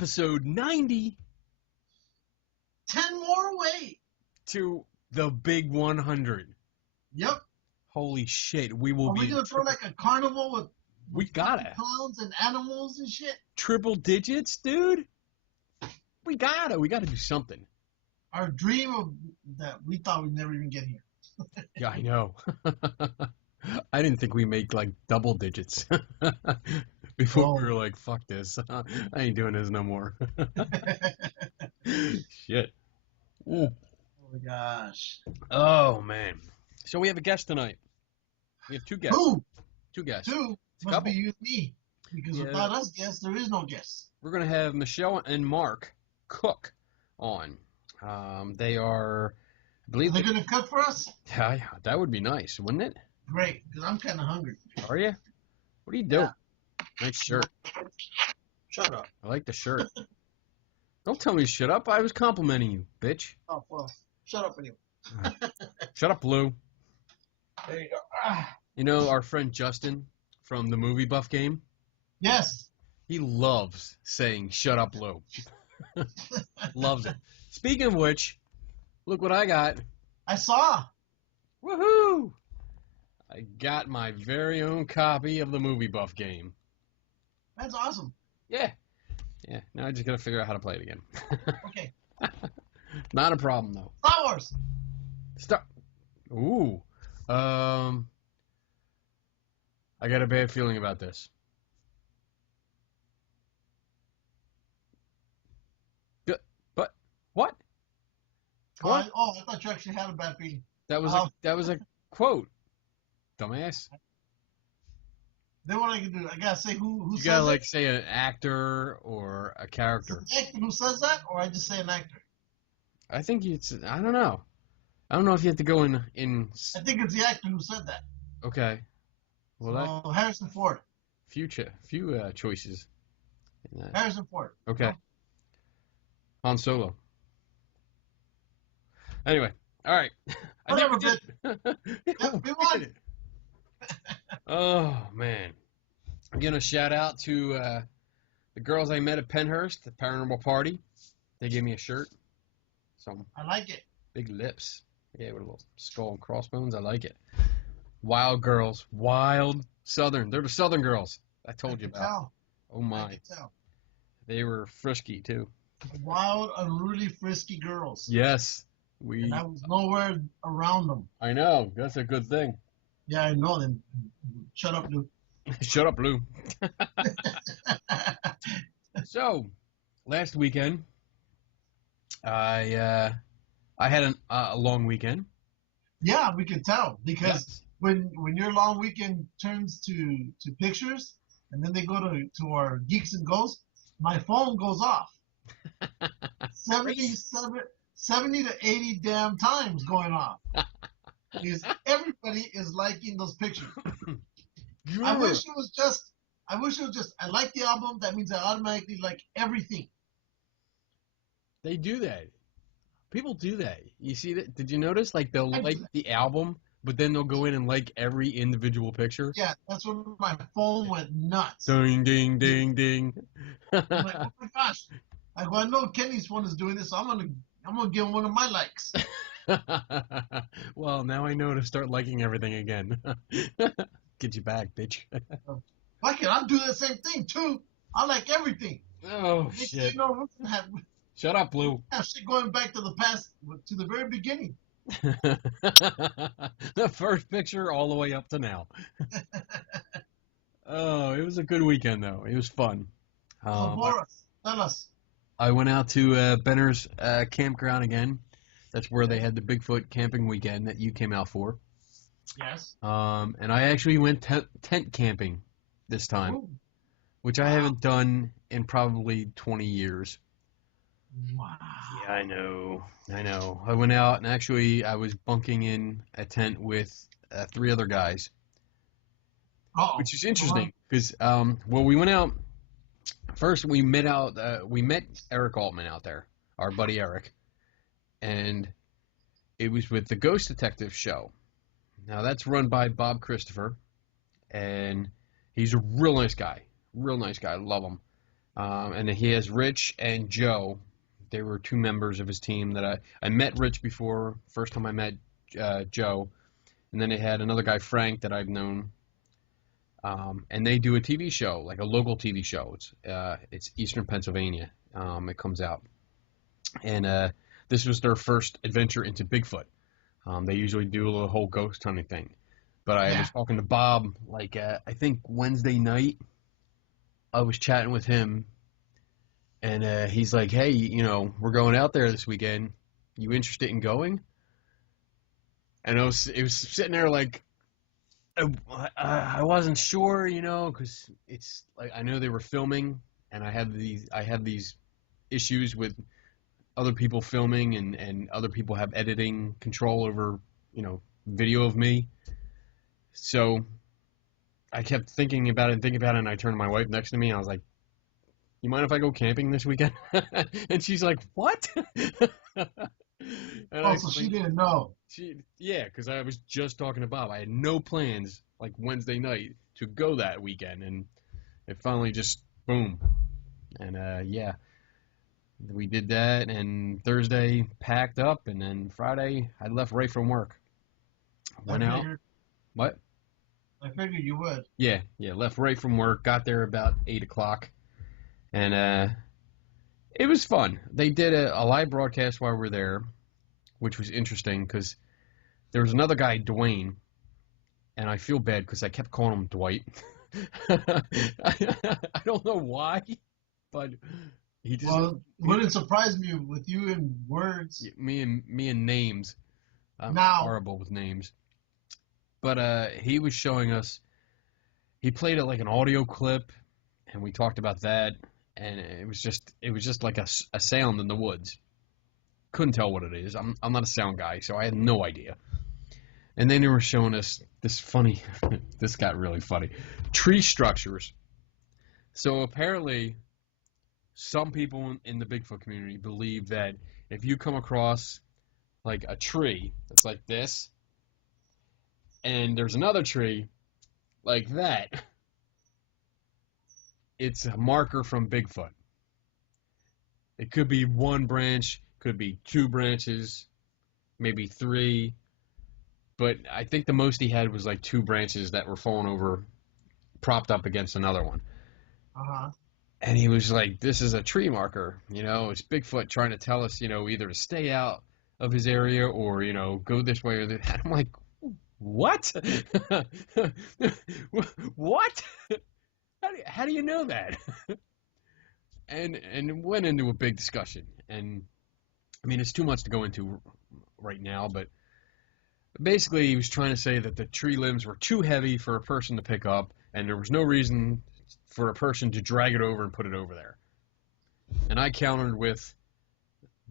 episode 90. 10 more away. To the big 100. Yep. Holy shit. We will be... Are we going to throw like a carnival with we gotta. clowns and animals and shit? Triple digits, dude? We gotta do something. Our dream of that we thought we'd never even get here. Yeah, I know. I didn't think we make like double digits. Before we were like, fuck this. I ain't doing this no more. Shit. Ooh. Oh my gosh. Oh, man. So we have a guest tonight. We have two guests. Who? Two guests. Two? Must couple. be you and me. Because without us guests, there is no guests. We're going to have Michele and Mark cook on. They are, I believe... They're going to cook for us? Yeah, that would be nice, wouldn't it? Great, because I'm kind of hungry. Are you? What are you doing? Yeah. Nice shirt. Shut up. I like the shirt. Don't tell me to shut up. I was complimenting you, bitch. Oh, well, shut up anyway. Shut up, Blue. There you go. Ah. You know our friend Justin from the Movie Buff game? Yes. He loves saying, shut up, Blue. Loves it. Speaking of which, look what I got. I saw. Woohoo! I got my very own copy of the Movie Buff game. That's awesome. Yeah. Yeah. Now I just got to figure out how to play it again. Okay. Not a problem, though. Star Wars. Stop. Ooh. I got a bad feeling about this. But what? What? I thought you actually had a bad feeling. That was a quote, dumbass. Then what I can do? I gotta say who. You gotta like say an actor or a character. Is it the actor who says that, or I just say an actor? I think it's. I don't know. I don't know if you have to go in. I think it's the actor who said that. Okay. Well, so, Harrison Ford. Few choices. Harrison Ford. Okay. Han Solo. Anyway, all right. Whatever, bitch. We won. Oh man, I'm gonna shout out to the girls I met at Pennhurst, the Paranormal Party. They gave me a shirt. Some I like it. big lips. Yeah, with a little skull and crossbones. I like it. Wild girls, wild Southern. They're the Southern girls I told you about. Tell. Oh my. I can tell. They were frisky too. Wild, unruly, frisky girls. Yes, And I was nowhere around them. I know. That's a good thing. Yeah, I know them. Shut up, dude. Shut up, Lou. So, last weekend, I had a long weekend. Yeah, we can tell because Yes. when your long weekend turns to pictures and then they go to our Geeks and Ghosts, my phone goes off. 70 to 80 damn times going off. Because everybody is liking those pictures. Sure. I wish it was just I like the album, that means I automatically like everything. They do that. People do that. You see that? Did you notice? Like they'll I like do. the album, but then they'll go in and like every individual picture. Yeah, that's when my phone went nuts. Ding, ding, ding, ding. I'm like, oh my gosh. I go, I know Kenny's phone is doing this, so I'm gonna give him one of my likes. Well, now I know to start liking everything again. Get you back, bitch. Why can't I do the same thing too? I like everything. Oh Next thing shit! you know, we have Shut up, Blue. shit going back to the past, to the very beginning. The first picture all the way up to now. Oh, it was a good weekend though. It was fun. So Boris, tell us. I went out to Benner's campground again. That's where they had the Bigfoot camping weekend that you came out for. Yes. And I actually went tent camping this time, Ooh. which I haven't done in probably 20 years. Wow. Yeah, I know. I went out and actually I was bunking in a tent with 3 other guys, Uh-oh. which is interesting because we went out first. We met Eric Altman out there, our buddy Eric, and it was with the Ghost Detective show. Now that's run by Bob Christopher, and he's a real nice guy. Love him. And then he has Rich and Joe. They were two members of his team that I met Rich before, first time I met Joe. And then they had another guy, Frank, that I've known. And they do a TV show, like a local TV show. It's Eastern Pennsylvania. It comes out. And this was their first adventure into Bigfoot. They usually do a little whole ghost hunting thing. But I was talking to Bob, like, I think Wednesday night. I was chatting with him, and he's like, hey, we're going out there this weekend. You interested in going? And it was sitting there like, I wasn't sure, because it's like I know they were filming, and I have these issues with other people filming, and other people have editing control over, video of me. So I kept thinking about it, and I turned to my wife next to me, and I was like, you mind if I go camping this weekend? And she's like, what? So she didn't know. Yeah, because I was just talking to Bob. I had no plans, like Wednesday night, to go that weekend, and it finally just, boom. And, yeah, we did that, and Thursday packed up, and then Friday I left right from work. Went out. What? I figured you would. Yeah, left right from work, got there about 8 o'clock, and it was fun. They did a live broadcast while we were there, which was interesting because there was another guy, Dwayne, and I feel bad because I kept calling him Dwight. I don't know why, but he just... Well, wouldn't surprise me with you and words. Me and names. I'm now. horrible with names. But he was showing us, he played it like an audio clip, and we talked about that, and it was just like a sound in the woods. Couldn't tell what it is. I'm not a sound guy, so I had no idea. And then they were showing us this funny, this got really funny, tree structures. So apparently, some people in the Bigfoot community believe that if you come across like a tree that's like this, and there's another tree like that, it's a marker from Bigfoot. It could be one branch, could be two branches, maybe three, but I think the most he had was like two branches that were falling over, propped up against another one. Uh-huh. And he was like, this is a tree marker, it's Bigfoot trying to tell us, either to stay out of his area or, go this way or that. I'm like, what? What? How do you know that? and went into a big discussion. And I mean, it's too much to go into right now, but basically he was trying to say that the tree limbs were too heavy for a person to pick up, and there was no reason for a person to drag it over and put it over there. And I countered with,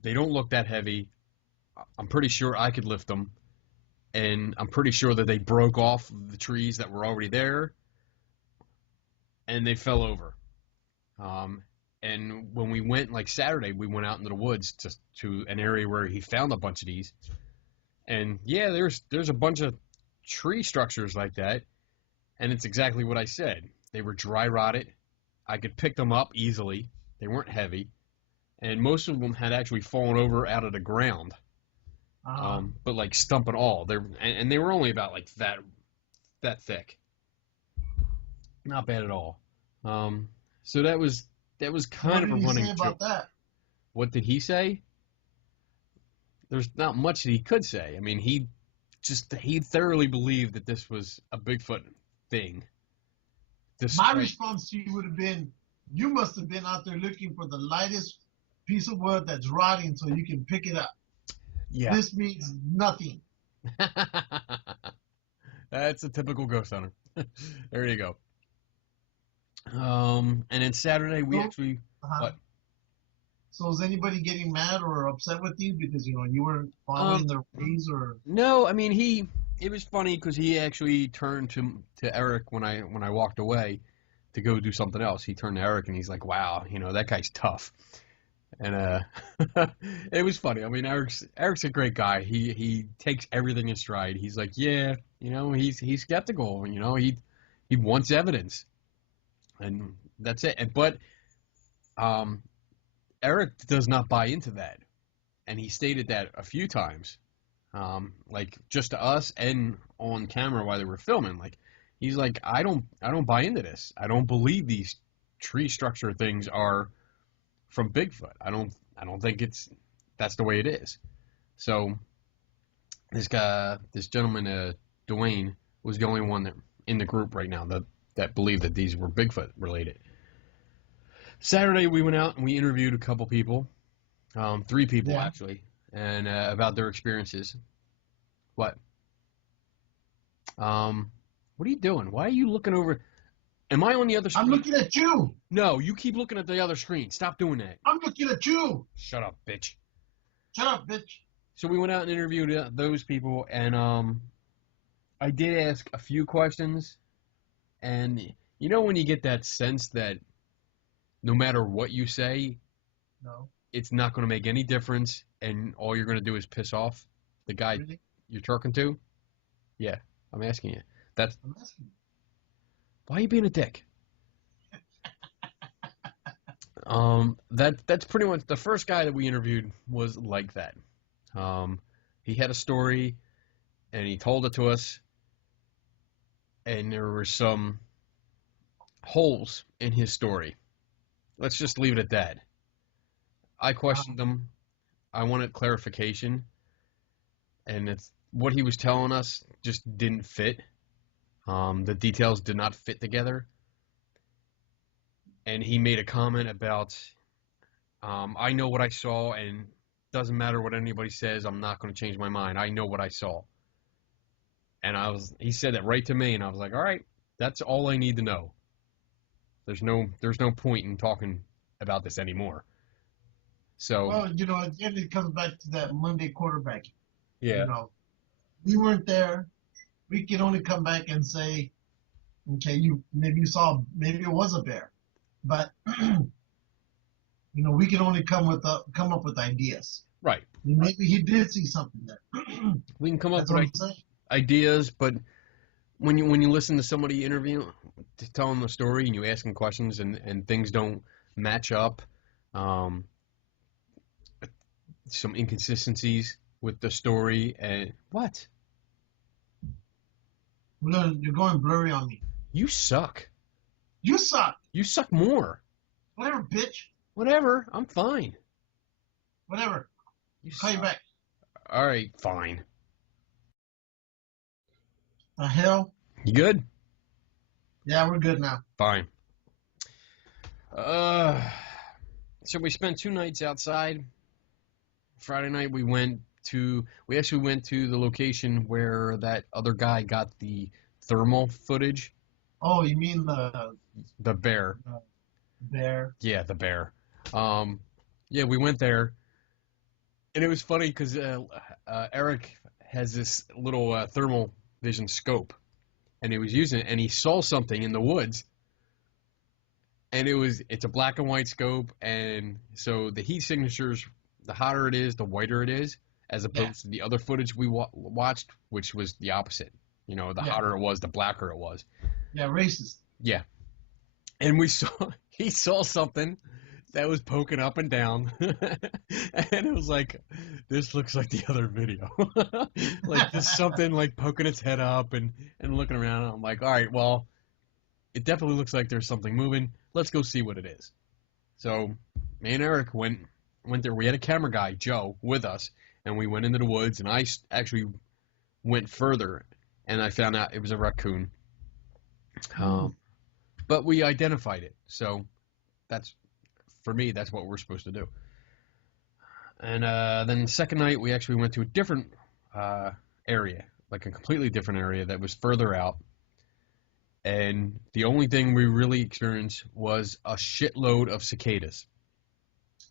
they don't look that heavy. I'm pretty sure I could lift them. And I'm pretty sure that they broke off the trees that were already there, and they fell over. And when we went, like Saturday, we went out into the woods to an area where he found a bunch of these. And yeah, there's a bunch of tree structures like that, and it's exactly what I said. They were dry rotted. I could pick them up easily. They weren't heavy, and most of them had actually fallen over out of the ground. But like stump and all, and they were only about like that thick. Not bad at all. So that was kind of a running joke. About that? What did he say? There's not much that he could say. I mean, he thoroughly believed that this was a Bigfoot thing. My response to you would have been, you must have been out there looking for the lightest piece of wood that's rotting so you can pick it up. Yeah. This means nothing. That's a typical ghost hunter. There you go. And then Saturday we actually... What? So is anybody getting mad or upset with you because, you weren't following their ways or... No, I mean, it was funny because he actually turned to Eric when I walked away to go do something else. He turned to Eric and he's like, wow, that guy's tough. And it was funny. I mean, Eric's a great guy. He takes everything in stride. He's like, yeah, he's skeptical. He wants evidence, and that's it. But Eric does not buy into that, and he stated that a few times, like just to us and on camera while they were filming. Like he's like, I don't buy into this. I don't believe these tree structure things are from Bigfoot. I don't think that's the way it is. So this gentleman, Dwayne, was the only one that in the group right now that believed that these were Bigfoot related. Saturday we went out and we interviewed a couple people, 3 people actually, and about their experiences. What? What are you doing? Why are you looking over? Am I on the other screen? I'm looking at you. No, you keep looking at the other screen. Stop doing that. I'm looking at you. Shut up, bitch. Shut up, bitch. So we went out and interviewed those people, and I did ask a few questions, and you know when you get that sense that no matter what you say, it's not going to make any difference, and all you're going to do is piss off the guy you're talking to? Yeah, I'm asking you. I'm asking you. Why are you being a dick? That's pretty much the first guy that we interviewed was like that. He had a story, and he told it to us, and there were some holes in his story. Let's just leave it at that. I questioned him. I wanted clarification, and what he was telling us just didn't fit. The details did not fit together. And he made a comment about, I know what I saw, and doesn't matter what anybody says, I'm not going to change my mind. I know what I saw. And he said that right to me, and I was like, all right, that's all I need to know. There's no point in talking about this anymore. So. Well, it comes back to that Monday quarterbacking. Yeah. We weren't there. We can only come back and say, okay, maybe it was a bear, but we can only come up with ideas. Right. Maybe he did see something there. We can come up with ideas, but when you listen to somebody interview, to tell them a story, and you ask them questions, and things don't match up, some inconsistencies with the story, and what? You're going blurry on me. You suck. You suck. You suck more. Whatever, bitch. Whatever. I'm fine. Whatever. Call you back. All right, fine. The hell? You good? Yeah, we're good now. Fine. So we spent 2 nights outside. Friday night we actually went to the location where that other guy got the thermal footage. Oh, you mean the bear? Bear. Yeah, the bear. Yeah, we went there, and it was funny because Eric has this little thermal vision scope, and he was using it, and he saw something in the woods, and it's a black and white scope, and so the heat signatures, the hotter it is, the whiter it is, as opposed to the other footage we watched, which was the opposite. The hotter it was, the blacker it was. Yeah, racist. Yeah. And he saw something that was poking up and down, and it was like, this looks like the other video. Like, there's something like poking its head up and looking around. I'm like, all right, well, it definitely looks like there's something moving. Let's go see what it is. So me and Eric went there. We had a camera guy, Joe, with us, and we went into the woods, and I actually went further, and I found out it was a raccoon. But we identified it, so for me, that's what we're supposed to do. And then the second night, we actually went to a different area, like a completely different area that was further out. And the only thing we really experienced was a shitload of cicadas.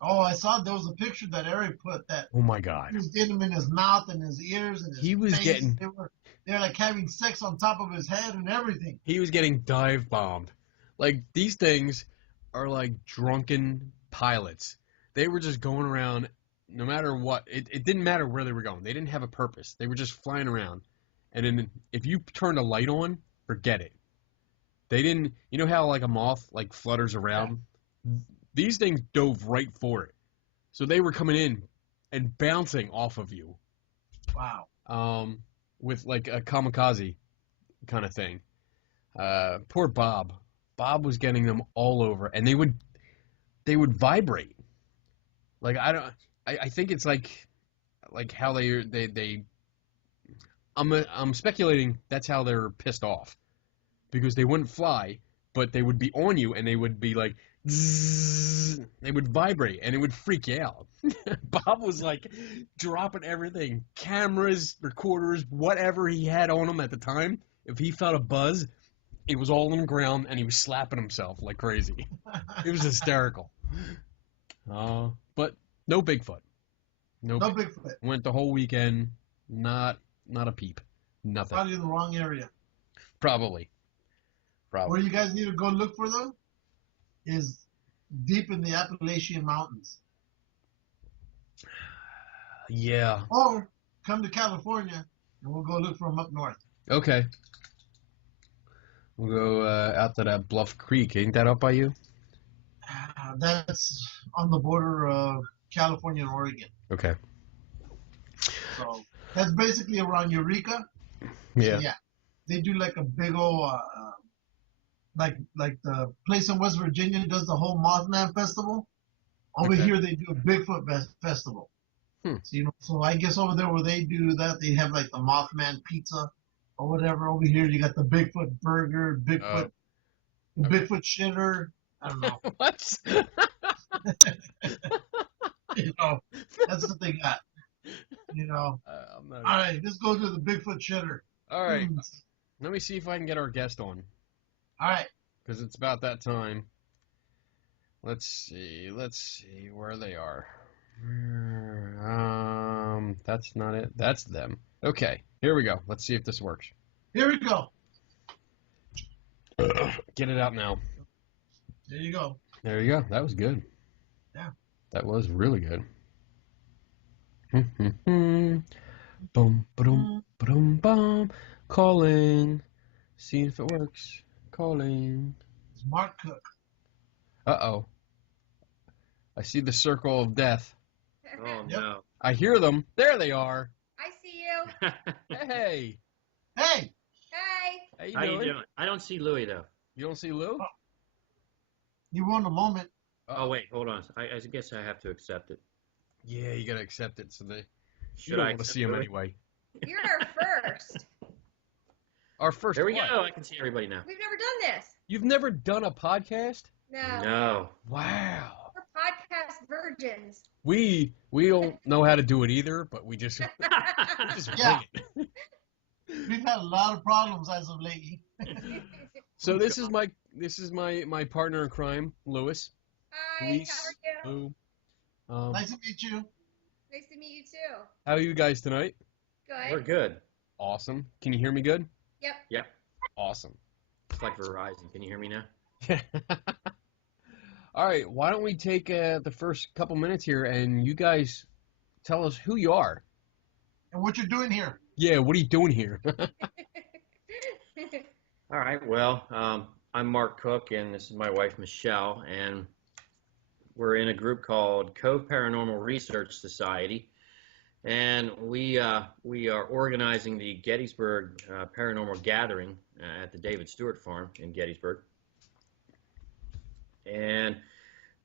Oh, I saw there was a picture that Eric put that. Oh my God! He was getting them in his mouth and his ears and his face. They're like having sex on top of his head and everything. He was getting dive bombed. Like, these things are like drunken pilots. They were just going around no matter what. It didn't matter where they were going. They didn't have a purpose. They were just flying around. And then if you turned a light on, forget it. They didn't. You know how like a moth like flutters around? Yeah. These things dove right for it. So they were coming in and bouncing off of you. Wow. With like a kamikaze kind of thing. Poor Bob. Bob was getting them all over, and they would vibrate. Like I think it's like how they I'm speculating that's how they're pissed off, because they wouldn't fly, but they would be on you, and they would be like zzz, they would vibrate, and it would freak you out. Bob was like dropping everything, cameras, recorders, whatever he had on him at the time. If he felt a buzz, it was all on the ground, and he was slapping himself like crazy. It was hysterical. But no Bigfoot. No Bigfoot. Went the whole weekend, not a peep. Nothing. Probably in the wrong area. Probably. Where you guys need to go look for them is deep in the Appalachian Mountains. Yeah. Or come to California, and we'll go look for them up north. Okay. We'll go out to that Bluff Creek. Ain't that up by you? That's on the border of California and Oregon. Okay. So that's basically around Eureka. Yeah. So, yeah. They do like a big old, like the place in West Virginia does the whole Mothman Festival. Over here they do a Bigfoot festival. So I guess over there where they do that, they have like the Mothman pizza or whatever. Over here you got the Bigfoot burger, Bigfoot shitter. I don't know. What? That's what they got. All right, let's go to the Bigfoot shitter. All right. Let me see if I can get our guest on. All right. Because it's about that time. Let's see where they are. That's not it. That's them. Okay, here we go. Let's see if this works. Here we go. Get it out now. There you go. There you go. That was good. Yeah. That was really good. Boom, boom, boom, boom. Calling. See if it works. Calling. It's Mark Cook. Uh-oh. I see the circle of death. Oh, no. I hear them. There they are. I see you. Hey. Hey. Hey. How you doing? I don't see Louie, though. You don't see Lou? You won a moment. Oh, wait. Hold on. I guess I have to accept it. Yeah, you gotta accept it. So you Should don't I want to see him Louie? anyway. You're our first. Our first. There we what? go. I can see everybody now. We've never done this. You've never done a podcast? No. No. Wow. We're podcast virgins. We don't know how to do it either, but we just Yeah. wing it. We've had a lot of problems as of lately. So this is my partner in crime, Lewis. Hi. Luis, How are you? Lou. Nice to meet you. Nice to meet you too. How are you guys tonight? Good. We're good. Awesome. Can you hear me good? Yep. Yep. Awesome. It's like Verizon. Can you hear me now? All right. Why don't we take the first couple minutes here, and you guys tell us who you are. And what you're doing here. Yeah. What are you doing here? All right. Well, I'm Mark Cook, and this is my wife, Michele, and we're in a group called Cove Paranormal Research Society, and we are organizing the Gettysburg Paranormal Gathering at the David Stewart farm in Gettysburg. And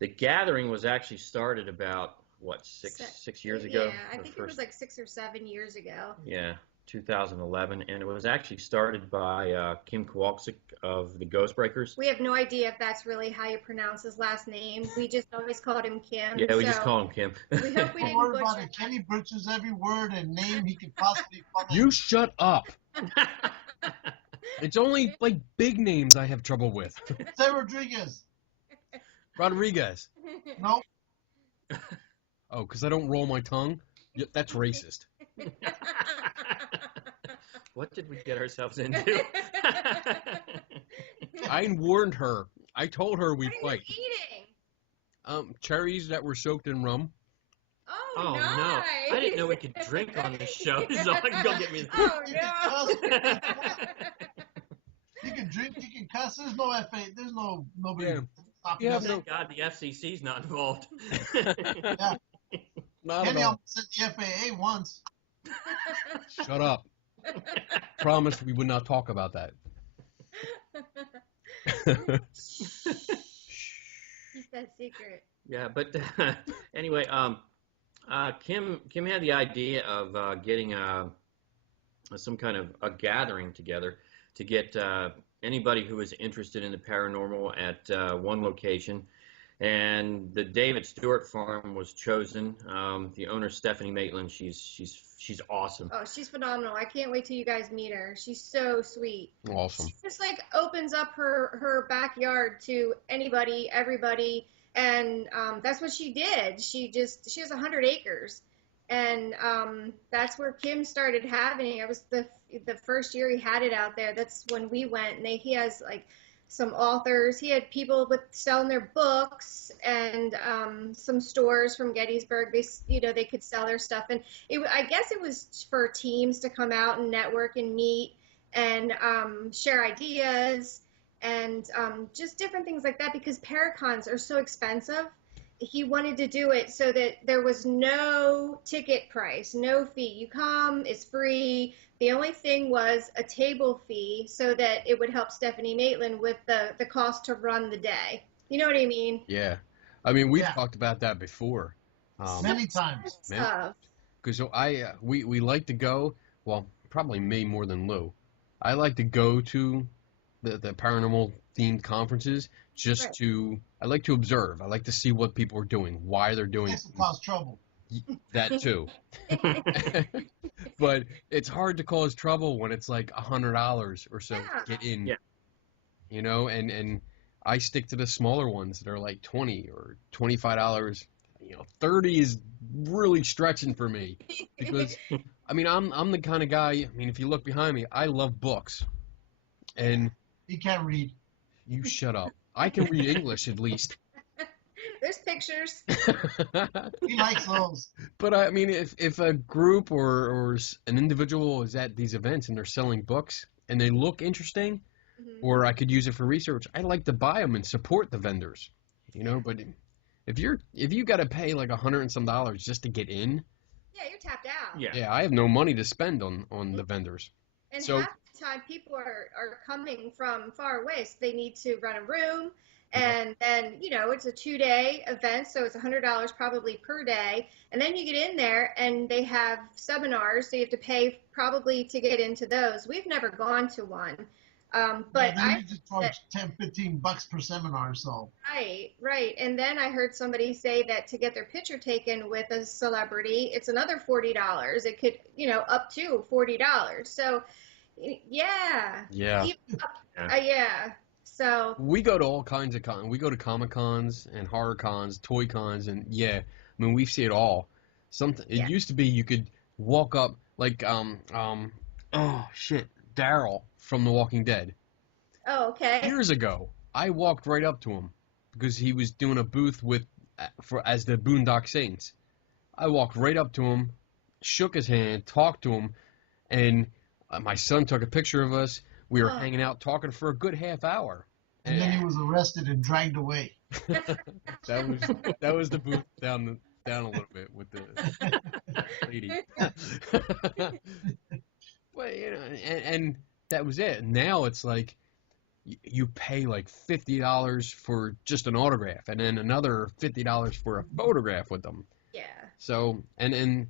the gathering was actually started about, six years ago? Yeah, I think it was like 6 or 7 years ago. Yeah, 2011, and it was actually started by Kim Kowalczyk of the Ghostbreakers. We have no idea if that's really how you pronounce his last name. We just always called him Kim. Yeah, we just call him Kim. We hope we Don't didn't worry about butcher it. Kenny butchers every word and name he could possibly find. You shut up. It's only like big names I have trouble with. Say Rodriguez. Rodriguez. No. Oh, because I don't roll my tongue? Yeah, that's racist. What did we get ourselves into? I warned her. I told her we'd What are fight. you eating? Cherries that were soaked in rum. Oh, No. nice. I didn't know we could drink on this show. This is all I can go get me. Oh, no. You can drink, you can cuss. There's no F8. There's nobody. Yeah. stopping Yeah, us. Thank God the FCC's not involved. Yeah. Not Kenny at all. almost said the FAA once. Shut up. Promise we would not talk about that. Keep that secret. Yeah, but anyway, Kim had the idea of getting some kind of a gathering together to get anybody who was interested in the paranormal at one location. And the David Stewart farm was chosen. The owner, Stephanie Maitland, she's awesome. Oh, she's phenomenal. I can't wait till you guys meet her. She's so sweet. Awesome. She just like opens up her backyard to anybody, everybody, and that's what she did. She has 100 acres, and that's where Kim started having it. It was the first year he had it out there. That's when we went, and he has like some authors. He had people selling their books, and some stores from Gettysburg. They could sell their stuff, and I guess it was for teams to come out and network and meet and share ideas and just different things like that, because Paracons are so expensive. He wanted to do it so that there was no ticket price, no fee. You come, it's free. The only thing was a table fee so that it would help Stephanie Maitland with the cost to run the day. You know what I mean? Yeah. I mean, we've talked about that before. Many times. Because we like to go, well, probably me more than Lou. I like to go to the paranormal themed conferences I like to observe. I like to see what people are doing, why they're doing it. It cause trouble. That too. But it's hard to cause trouble when it's like $100 or so to get in. Yeah. You know, and I stick to the smaller ones that are like $20 or $25. You know, 30 is really stretching for me because I mean, I'm the kind of guy, I mean, if you look behind me, I love books. And he can't read. You shut up. I can read English at least. There's pictures. He likes those. But I mean, if a group or an individual is at these events and they're selling books and they look interesting, or I could use it for research, I like to buy them and support the vendors. You know, but if you got to pay like $100 and some just to get in, yeah, you're tapped out. Yeah, I have no money to spend on the vendors. And so, half the time people are coming from far away, so they need to rent a room. And then, you know, it's a 2-day event, so it's $100 probably per day. And then you get in there, and they have seminars, so you have to pay probably to get into those. We've never gone to one. But then you just charge $10-15 per seminar, so. Right. And then I heard somebody say that to get their picture taken with a celebrity, it's another $40. It could, you know, up to $40. So, yeah. Yeah. Yeah. So we go to all kinds of cons. We go to Comic Cons and horror cons, toy cons, and I mean we see it all. It used to be you could walk up like Daryl from The Walking Dead. Oh, okay. Years ago, I walked right up to him because he was doing a booth as the Boondock Saints. I walked right up to him, shook his hand, talked to him, and my son took a picture of us. We were hanging out talking for a good half hour. And then he was arrested and dragged away. that was the booth down a little bit with the lady. Well, you know, and that was it. Now it's like you pay like $50 for just an autograph, and then another $50 for a photograph with them. Yeah. So and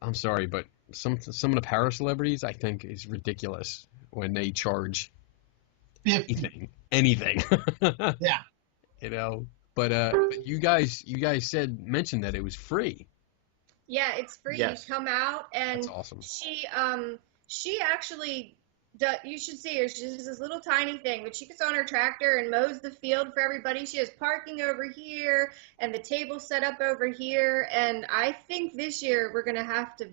I'm sorry, but some of the para celebrities I think is ridiculous when they charge anything. Yeah. You know, but you guys mentioned that it was free. Yeah, it's free. Yes. You come out, and that's awesome. She actually you should see her. She's this little tiny thing, but she gets on her tractor and mows the field for everybody. She has parking over here and the table set up over here. And I think this year we're going to have to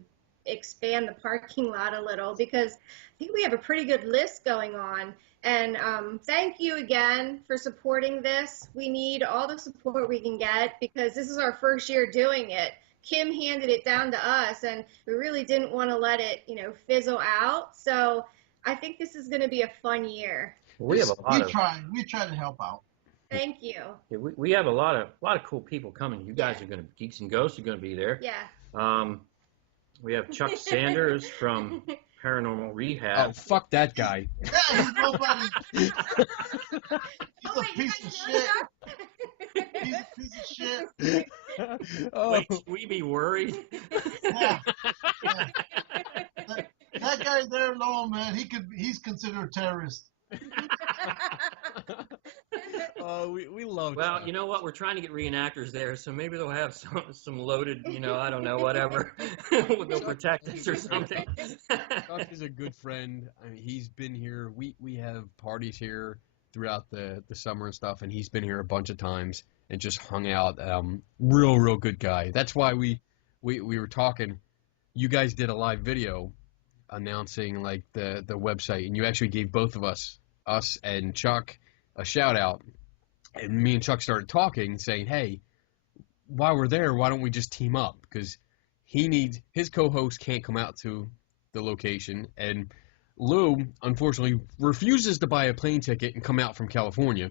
expand the parking lot a little because I think we have a pretty good list going on. And thank you again for supporting this. We need all the support we can get because this is our first year doing it. Kim handed it down to us, and we really didn't want to let it, fizzle out. So I think this is going to be a fun year. We have a lot We try to help out. Thank you. Yeah, we have a lot of cool people coming. You guys are going to Geeks and Ghosts are going to be there. Yeah. We have Chuck Sanders from Paranormal Rehab. Oh, fuck that guy. Yeah, he's nobody. He's Oh, a wait, piece you of guys know shit. Chuck? He's a piece of shit. Oh, Wait, should we be worried? Yeah. That guy there alone, man, he's considered a terrorist. oh, we love. Well, Chuck. you know what? We're trying to get reenactors there, so maybe they'll have some loaded, I don't know, whatever. They'll protect us or something. Chuck is a good friend. I mean, he's been here. We have parties here throughout the summer and stuff, and he's been here a bunch of times and just hung out. Real good guy. That's why we were talking. You guys did a live video announcing like the website, and you actually gave both of us and Chuck a shout out, and me and Chuck started talking, saying, hey, while we're there, why don't we just team up, because his co-host can't come out to the location, and Lou unfortunately refuses to buy a plane ticket and come out from California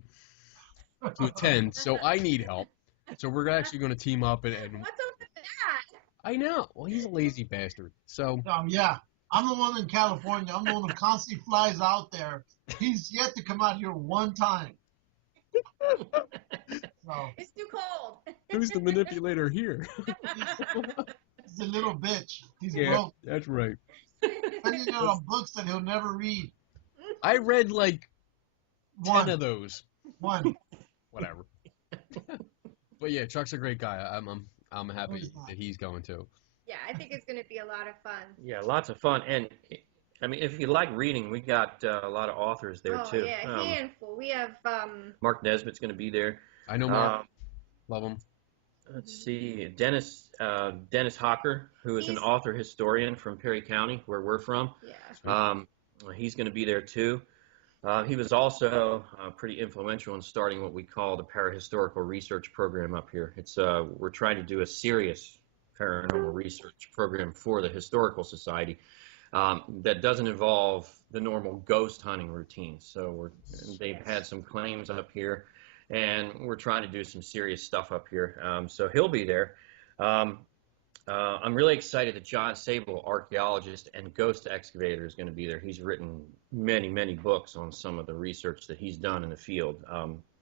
to attend, so I need help. So we're actually going to team up and What's up with that? I know. Well, he's a lazy bastard. So Yeah, I'm the one in California. I'm the one who constantly flies out there. He's yet to come out here one time. So It's too cold. who's the manipulator here? he's a little bitch. He's Yeah, broke. that's right. Spending it on books that he'll never read. I read like 10 One. of those. One. Whatever. But yeah, Chuck's a great guy. I'm happy that he's going to. Yeah, I think it's going to be a lot of fun. Yeah, lots of fun. And, I mean, if you like reading, we got a lot of authors there, too. Oh, yeah, a handful. We have... Mark Nesbitt's going to be there. I know Mark. Love him. Let's see, Dennis Hocker, who is an author historian from Perry County, where we're from. Yeah. He's going to be there, too. He was also pretty influential in starting what we call the parahistorical research program up here. We're trying to do a serious paranormal research program for the Historical Society that doesn't involve the normal ghost hunting routine. So they've had some claims up here, and we're trying to do some serious stuff up here. So he'll be there. I'm really excited that John Sable, archaeologist and ghost excavator, is going to be there. He's written many books on some of the research that he's done in the field.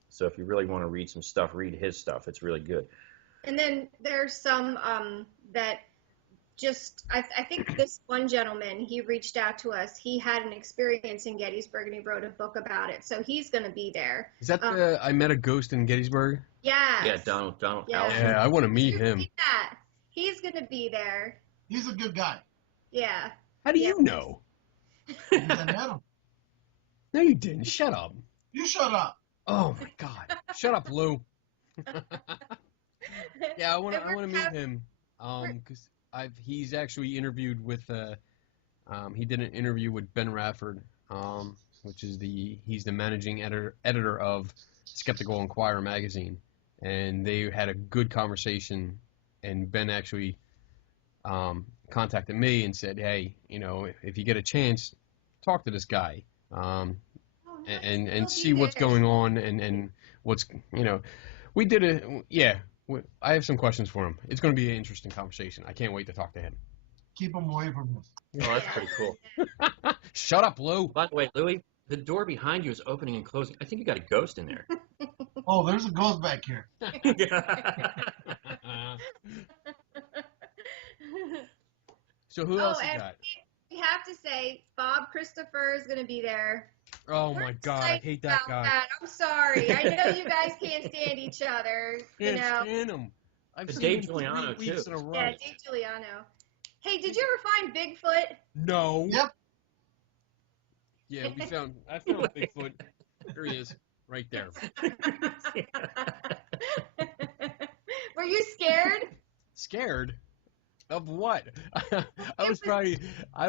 So if you really want to read some stuff, read his stuff. It's really good. And then there's some that just, I think this one gentleman, he reached out to us. He had an experience in Gettysburg, and he wrote a book about it. So he's going to be there. Is that I Met a Ghost in Gettysburg? Yeah. Yeah, Donald Yeah. Allison. Yeah, I want to meet him. He's going to be there. He's a good guy. Yeah. How do you know? I met him. No, you didn't. Shut up. You shut up. Oh my God. Shut up, Lou. Yeah, I want to meet him. Because he's actually interviewed with he did an interview with Ben Radford, which is he's the managing editor of Skeptical Inquirer magazine, and they had a good conversation. And Ben actually contacted me and said, "Hey, if you get a chance, talk to this guy, and see what's going on and what's we did a I have some questions for him. It's going to be an interesting conversation. I can't wait to talk to him. Keep him away from us. Oh, that's pretty cool. Shut up, Lou. By the way, Louie, the door behind you is opening and closing. I think you got a ghost in there. Oh, there's a ghost back here. So who else you and got? we have to say Bob Christopher is going to be there. Oh We're my God, I excited hate that about guy. I'm sorry. I know you guys can't stand each other. Can't stand him. I've But seen Dave him Giuliano, 3 weeks too. in a row. Yeah, Dave Giuliano. Hey, did you ever find Bigfoot? No. Yep. Yeah, I found Bigfoot. There he is, right there. Were you scared? Scared? Of what? I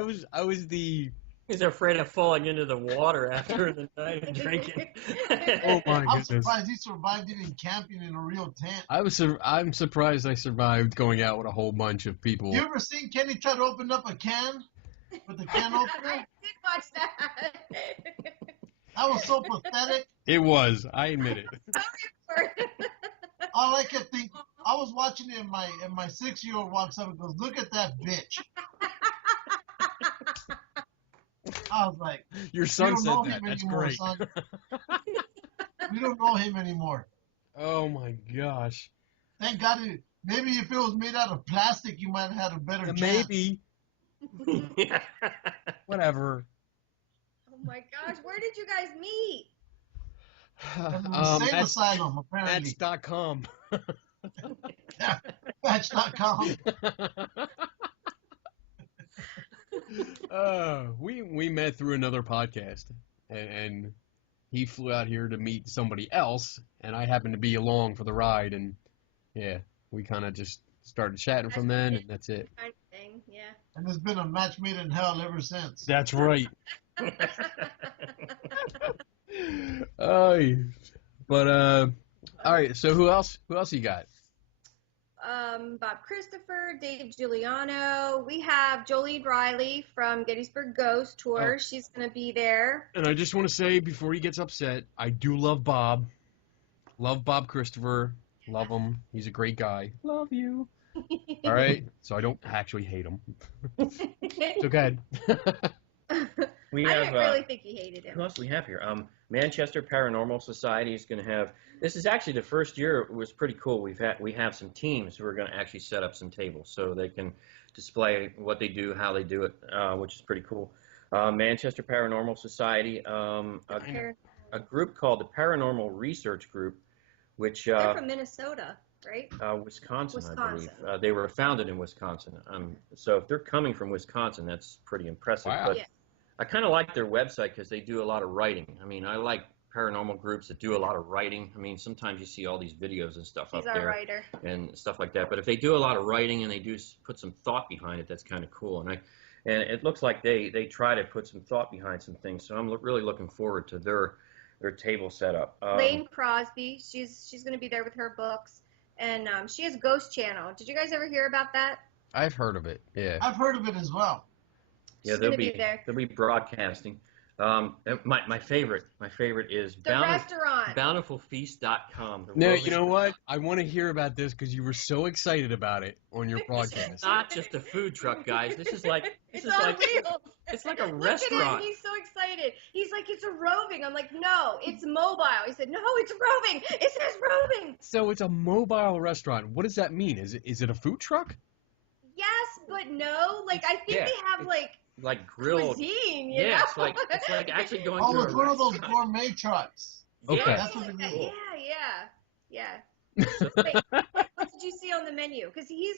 was the. He's afraid of falling into the water after the night of drinking. Oh my I'm goodness. surprised he survived even camping in a real tent. I'm surprised I survived going out with a whole bunch of people. You ever seen Kenny try to open up a can with the can I opener? did watch that. That was so pathetic. It was. I admit it. Don't all I kept thinking, I was watching it, and my 6-year-old walks up and goes, "Look at that bitch." I was like, Your son don't said know that. him That's anymore, great. son. We don't know him anymore. Oh my gosh. Thank God. Maybe if it was made out of plastic, you might have had a better chance. Maybe. Whatever. Oh my gosh, where did you guys meet? Insane asylum, apparently. Match.com. Match.com. We met through another podcast, and he flew out here to meet somebody else, and I happened to be along for the ride, and yeah, we kind of just started chatting from then, and that's it. Kind of thing, yeah. And there's been a match made in hell ever since. That's right. But all right. So who else you got? Bob Christopher, Dave Giuliano. We have Jolene Riley from Gettysburg Ghost Tour. Oh. She's going to be there. And I just want to say before he gets upset, I do love Bob. Love Bob Christopher. Love him. He's a great guy. Love you. All right. So I don't actually hate him. It's okay. We I have, didn't really think he hated him. who else do we have here? Manchester Paranormal Society is going to have. This is actually the first year. It was pretty cool. We have some teams who are going to actually set up some tables so they can display what they do, how they do it, which is pretty cool. Manchester Paranormal Society, a group called the Paranormal Research Group, which They're from Minnesota, right? Wisconsin, I believe. They were founded in Wisconsin. So if they're coming from Wisconsin, that's pretty impressive. Wow. But Yeah. I kind of like their website because they do a lot of writing. I mean, I like paranormal groups that do a lot of writing. I mean, sometimes you see all these videos and stuff He's up our there writer. and stuff like that. But if they do a lot of writing and they do put some thought behind it, that's kind of cool. And it looks like they try to put some thought behind some things. So I'm really looking forward to their table setup. Lane Crosby, she's going to be there with her books. And she has Ghost Channel. Did you guys ever hear about that? I've heard of it. Yeah. I've heard of it as well. Yeah, She's gonna be there. they'll be broadcasting. My favorite is The restaurant. bountifulfeast.com. No, you know what? I want to hear about this because you were so excited about it on your It's broadcast. not just a food truck, guys. This is like It's unreal. it's like a Look at restaurant. him. He's so excited. He's like, it's a roving. I'm like, no, it's mobile. He said, no, it's roving. It says roving. So it's a mobile restaurant. What does that mean? Is it a food truck? Yes, but no. Like, I think Yeah, they have, like grilled. cuisine, you Yeah, know? it's like actually going Oh, to it's a one of those restaurant. gourmet trucks. Okay. Yeah, That's what it is. Yeah. Wait, what did you see on the menu? Because he's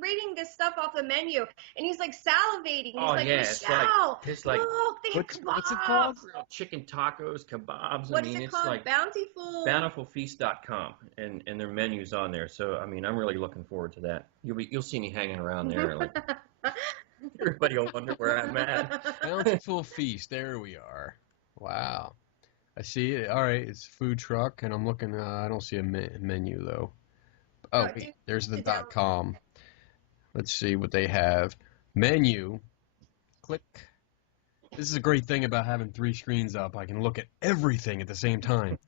reading this stuff off the menu, and he's like salivating. He's Oh, like, yeah, it's Michelle, it's like look, they have kebabs. what's it called? grilled chicken tacos, kebabs. What I is mean, it it's called? like Bountiful. bountifulfeast.com, and their menu's on there. So I mean, I'm really looking forward to that. You'll see me hanging around there. Like, everybody will wonder where I'm at. Bountiful Feast. There we are. Wow. I see it. All right. It's food truck, and I'm looking. I don't see a menu, though. Oh, Oh, wait, there's the it's down. .com. Let's see what they have. Menu. Click. This is a great thing about having 3 screens up. I can look at everything at the same time.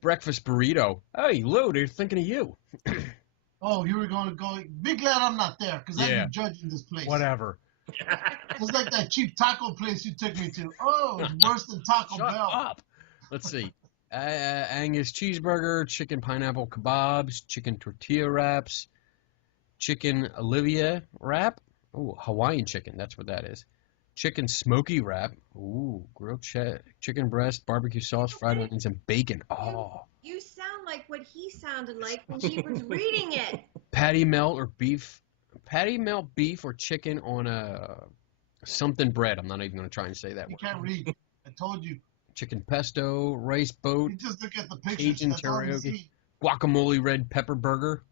Breakfast burrito. Hey, Lou, they're thinking of you. Oh, you were going to go. Be glad I'm not there because Yeah. I'm judging this place. Whatever. It's like that cheap taco place you took me to. Oh, it's worse than Taco Shut Bell. up. Let's see. Angus cheeseburger, chicken pineapple kebabs, chicken tortilla wraps, chicken Olivia wrap. Ooh, Hawaiian chicken. That's what that is. Chicken smoky wrap. Ooh, grilled chicken breast, barbecue sauce, fried onions, and bacon. Oh. You sound like what he sounded like when he was reading it. Patty melt beef or chicken on a something bread. I'm not even going to try and say that You word. can't read. I told you. Chicken pesto, rice boat, You just look at the pictures. Cajun That's all you teriyaki. see. guacamole red pepper burger.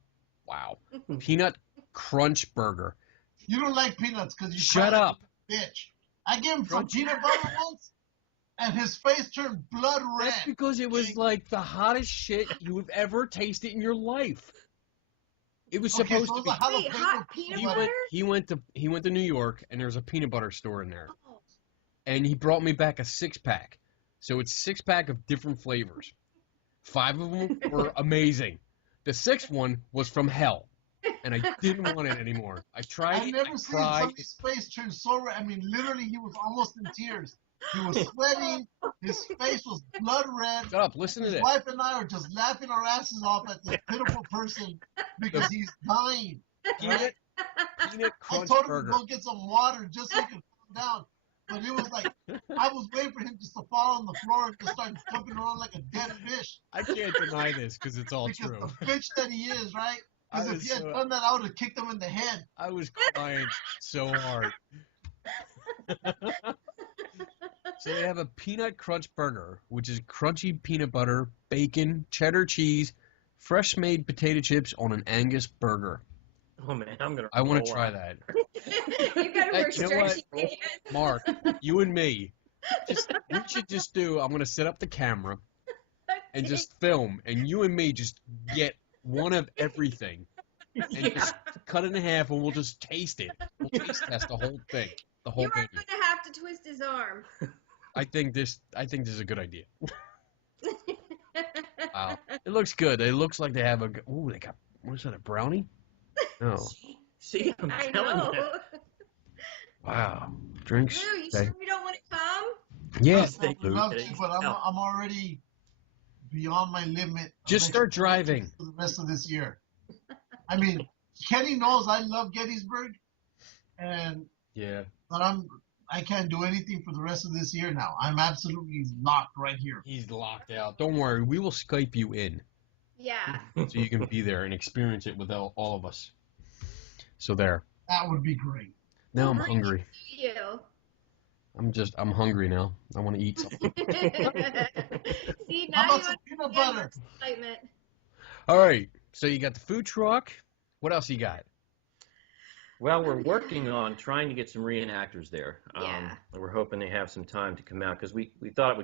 Wow. Peanut crunch burger. You don't like peanuts because you Shut call it up. a bitch. I gave him some Crunch- peanut butter once, and his face turned blood red. That's because it was like the hottest shit you have ever tasted in your life. It was Okay, supposed so to it be. was a Wait, jalapeno hot peanut He butter? went, he went to New York, and there's a peanut butter store in there. Oh. And he brought me back a 6-pack. So it's 6-pack of different flavors. 5 of them were amazing. The 6th one was from hell, and I didn't want it anymore. I tried. I've never seen somebody's face turn so red. I mean, literally, he was almost in tears. He was sweating. His face was blood red. Shut up! Listen to this. His wife and I are just laughing our asses off at this pitiful person because he's dying. Peanut I Crunch told him Burger. to go get some water just so he could calm down. But it was like, I was waiting for him just to fall on the floor and just start jumping around like a dead fish. I can't deny this because it's all Because true. the bitch that he is, right? Because if he had so- done that, I would have kicked him in the head. I was crying so hard. So they have a peanut crunch burger, which is crunchy peanut butter, bacon, cheddar cheese, fresh made potato chips on an Angus burger. Oh man, I want to try that. You gotta wear You know what? stretchy pants. Mark, you and me, we should just do, I'm going to set up the camera and just film, and you and me just get one of everything and just cut it in half, and we'll just taste it. We'll taste test the whole thing. The whole You are menu. going to have to twist his arm. I think this is a good idea. Wow. It looks good. It looks like they have a, ooh, they got, what is that, a brownie? No. See, I'm I telling know. you. Wow. Drinks. Lou, you Okay. sure you don't want to come? Yes, Thank I'd you. love to, but I'm already beyond my limit. Just start driving. For the rest of this year. I mean, Kenny knows I love Gettysburg, but I can't do anything for the rest of this year now. I'm absolutely locked right here. He's locked out. Don't worry. We will Skype you in Yeah. so you can be there and experience it with all of us. So there. That would be great. Now I'm We'll bring hungry. it to I'm hungry now. I want to eat something. you. See, now How about you some peanut understand butter? excitement. All right. So you got the food truck. What else you got? Well, we're working on trying to get some reenactors there. Yeah. We're hoping they have some time to come out because we thought it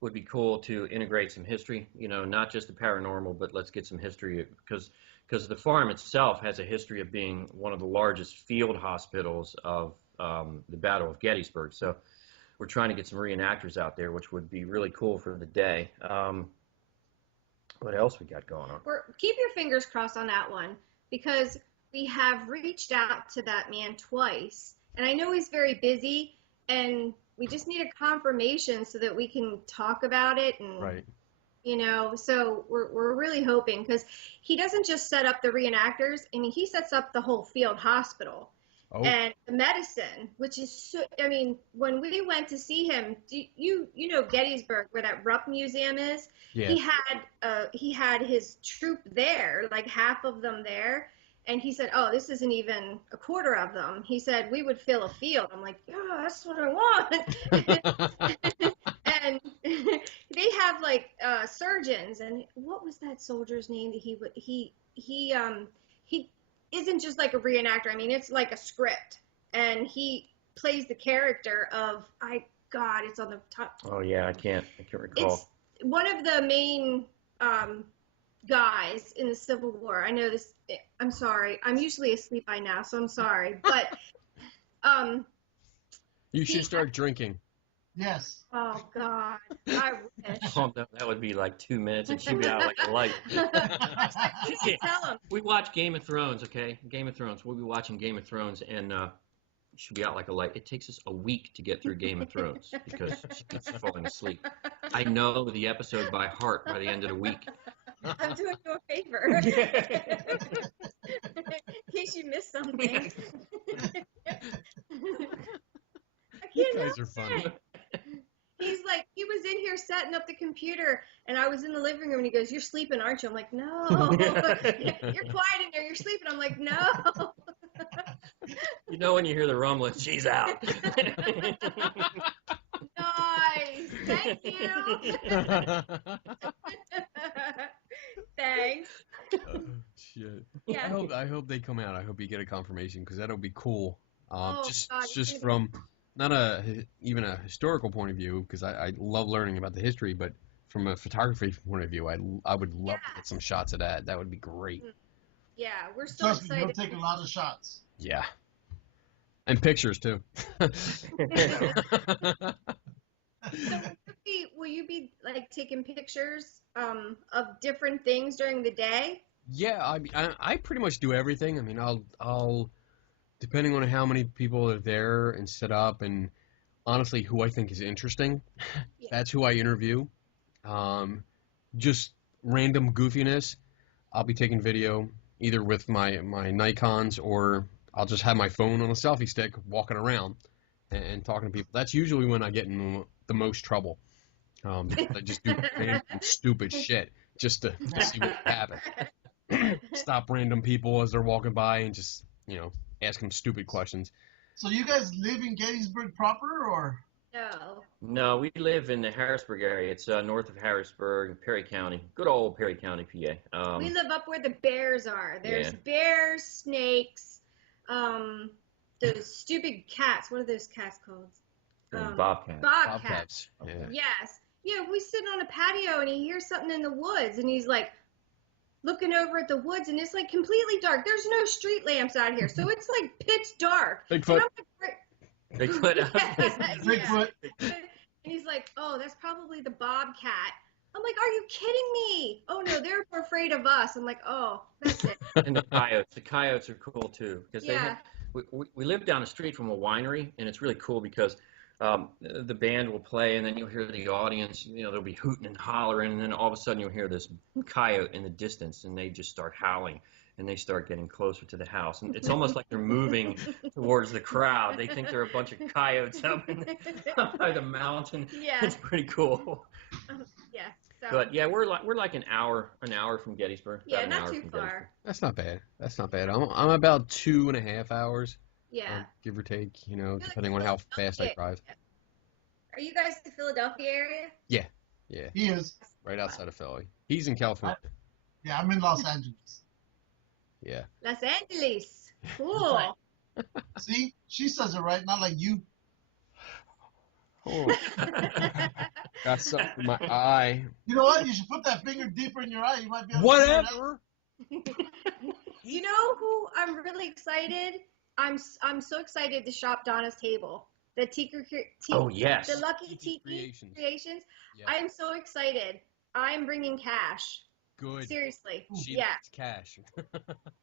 would be cool to integrate some history. You know, not just the paranormal, but let's get some history because the farm itself has a history of being one of the largest field hospitals of the Battle of Gettysburg. So we're trying to get some reenactors out there, which would be really cool for the day. What else we got going on? Keep your fingers crossed on that one because we have reached out to that man twice, and I know he's very busy, and we just need a confirmation so that we can talk about it. And, Right. you know, so we're really hoping because he doesn't just set up the reenactors. I mean, he sets up the whole field hospital. Oh. And the medicine, which is so, I mean, when we went to see him, you know Gettysburg, where that Rupp Museum is? Yeah. He had his troop there, like half of them there. And he said, oh, this isn't even a quarter of them. He said, we would fill a field. I'm like, yeah, that's what I want. And they have like surgeons. And what was that soldier's name that he isn't just like a reenactor. I mean, it's like a script. And he plays the character of, it's on the top. Oh yeah, I can't recall. It's one of the main guys in the Civil War. I know this. I'm sorry. I'm usually asleep by now, so I'm sorry. But You should start drinking. Yes. oh God, I wish. Oh, no, that would be like 2 minutes and she'd be out like a light. Tell him. We watch Game of Thrones, okay? Game of Thrones. We'll be watching Game of Thrones, and she'll be out like a light. It takes us a week to get through Game of Thrones because she keeps falling asleep. I know the episode by heart by the end of the week. I'm doing you a favor. In case you missed something. You guys are funny. He's like, he was in here setting up the computer, and I was in the living room, and he goes, you're sleeping, aren't you? I'm like, no. You're quiet in there. You're sleeping. I'm like, no. You know when you hear the rumbling, she's out. Nice. Thank you. Thanks. Shit. Yeah. I hope they come out. I hope you get a confirmation because that'll be cool. Oh, just God, it's just gonna from not even a historical point of view because I love learning about the history, but from a photography point of view, I would love to get some shots of that. That would be great. Yeah, we're so Trust me, excited. you'll take a lot of shots. Yeah. And pictures too. So will you be like taking pictures of different things during the day? Yeah, I pretty much do everything. I mean, I'll depending on how many people are there and set up, and honestly, who I think is interesting, Yeah. that's who I interview. Um, just random goofiness. I'll be taking video either with my Nikons, or I'll just have my phone on a selfie stick walking around and talking to people. That's usually when I get in the most trouble. Because I just do random stupid shit just to see what happens. Stop random people as they're walking by and just, ask them stupid questions. So you guys live in Gettysburg proper, or? No. No, we live in the Harrisburg area. It's north of Harrisburg, Perry County. Good old Perry County, PA. We live up where the bears are. There's Yeah. bears, snakes, those stupid cats. What are those cats called? Bobcat. Bobcats. Yeah. Yes. Yeah, we sit on a patio and he hears something in the woods and he's like looking over at the woods and it's like completely dark. There's no street lamps out here, so it's like pitch dark. Bigfoot. Bigfoot. Bigfoot. And he's like, oh, that's probably the bobcat. I'm like, are you kidding me? Oh no, they're afraid of us. I'm like, oh, that's it. And the coyotes. The coyotes are cool too, because Yeah. we live down the street from a winery, and it's really cool because the band will play, and then you'll hear the audience. They'll be hooting and hollering, and then all of a sudden you'll hear this coyote in the distance, and they just start howling, and they start getting closer to the house, and it's almost like they're moving towards the crowd. They think they're a bunch of coyotes up by the mountain. Yeah. It's pretty cool. Yeah. So. But yeah, we're like an hour from Gettysburg. Yeah, About an not hour too from far. Gettysburg. That's not bad. I'm about 2.5 hours, Yeah. give or take, depending on how fast I drive. Are you guys in the Philadelphia area? Yeah, He is. right outside of Philly. He's in California. Yeah, I'm in Los Angeles. Yeah. Los Angeles. Cool. See, she says it right, not like you. Oh, got something in my eye. You know what? You should put that finger deeper in your eye. You might be able to figure it out. Whatever. You know who I'm really excited? I'm so excited to shop Donna's table. The Oh yes. The Lucky Tiki Tiki Creations. Creations. Yeah. I am so excited. I'm bringing cash. Good. Seriously. She Yeah. needs cash.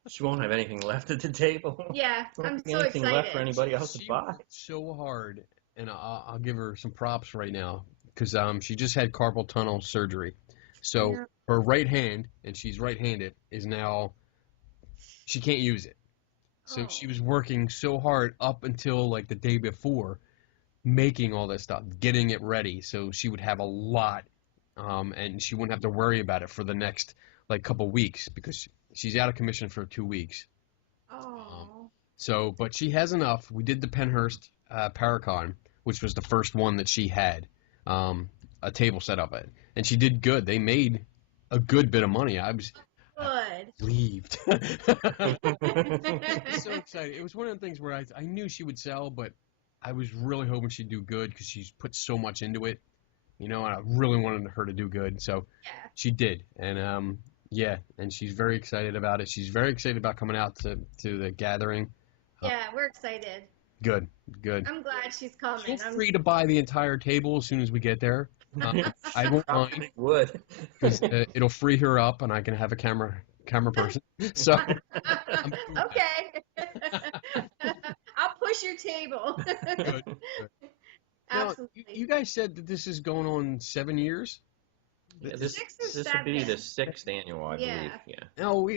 She won't have anything left at the table. Yeah. Won't I'm be so anything excited. left for anybody else to She buy. worked so hard, and I'll give her some props right now because she just had carpal tunnel surgery. So Yeah. her right hand, and she's right-handed, is now she can't use it. So she was working so hard up until like the day before, making all this stuff, getting it ready, so she would have a lot, and she wouldn't have to worry about it for the next like couple weeks because she's out of commission for 2 weeks. Oh. So, but she has enough. We did the Penhurst Paracon, which was the first one that she had a table set up at, and she did good. They made a good bit of money. I was Good. relieved. I was so excited. It was one of the things where I knew she would sell, but I was really hoping she'd do good because she's put so much into it, and I really wanted her to do good. So Yeah. she did, and and she's very excited about it. She's very excited about coming out to the gathering. Yeah, we're excited. Good. I'm glad she's coming. Feel free to buy the entire table as soon as we get there. I won't mind It would. because it'll free her up, and I can have a camera person. So Okay. I'll push your table. good. Now, Absolutely. you guys said that this is going on 7 years. Yeah, this Six or will be the seven. 6th annual, I Yeah. believe. Yeah. Now,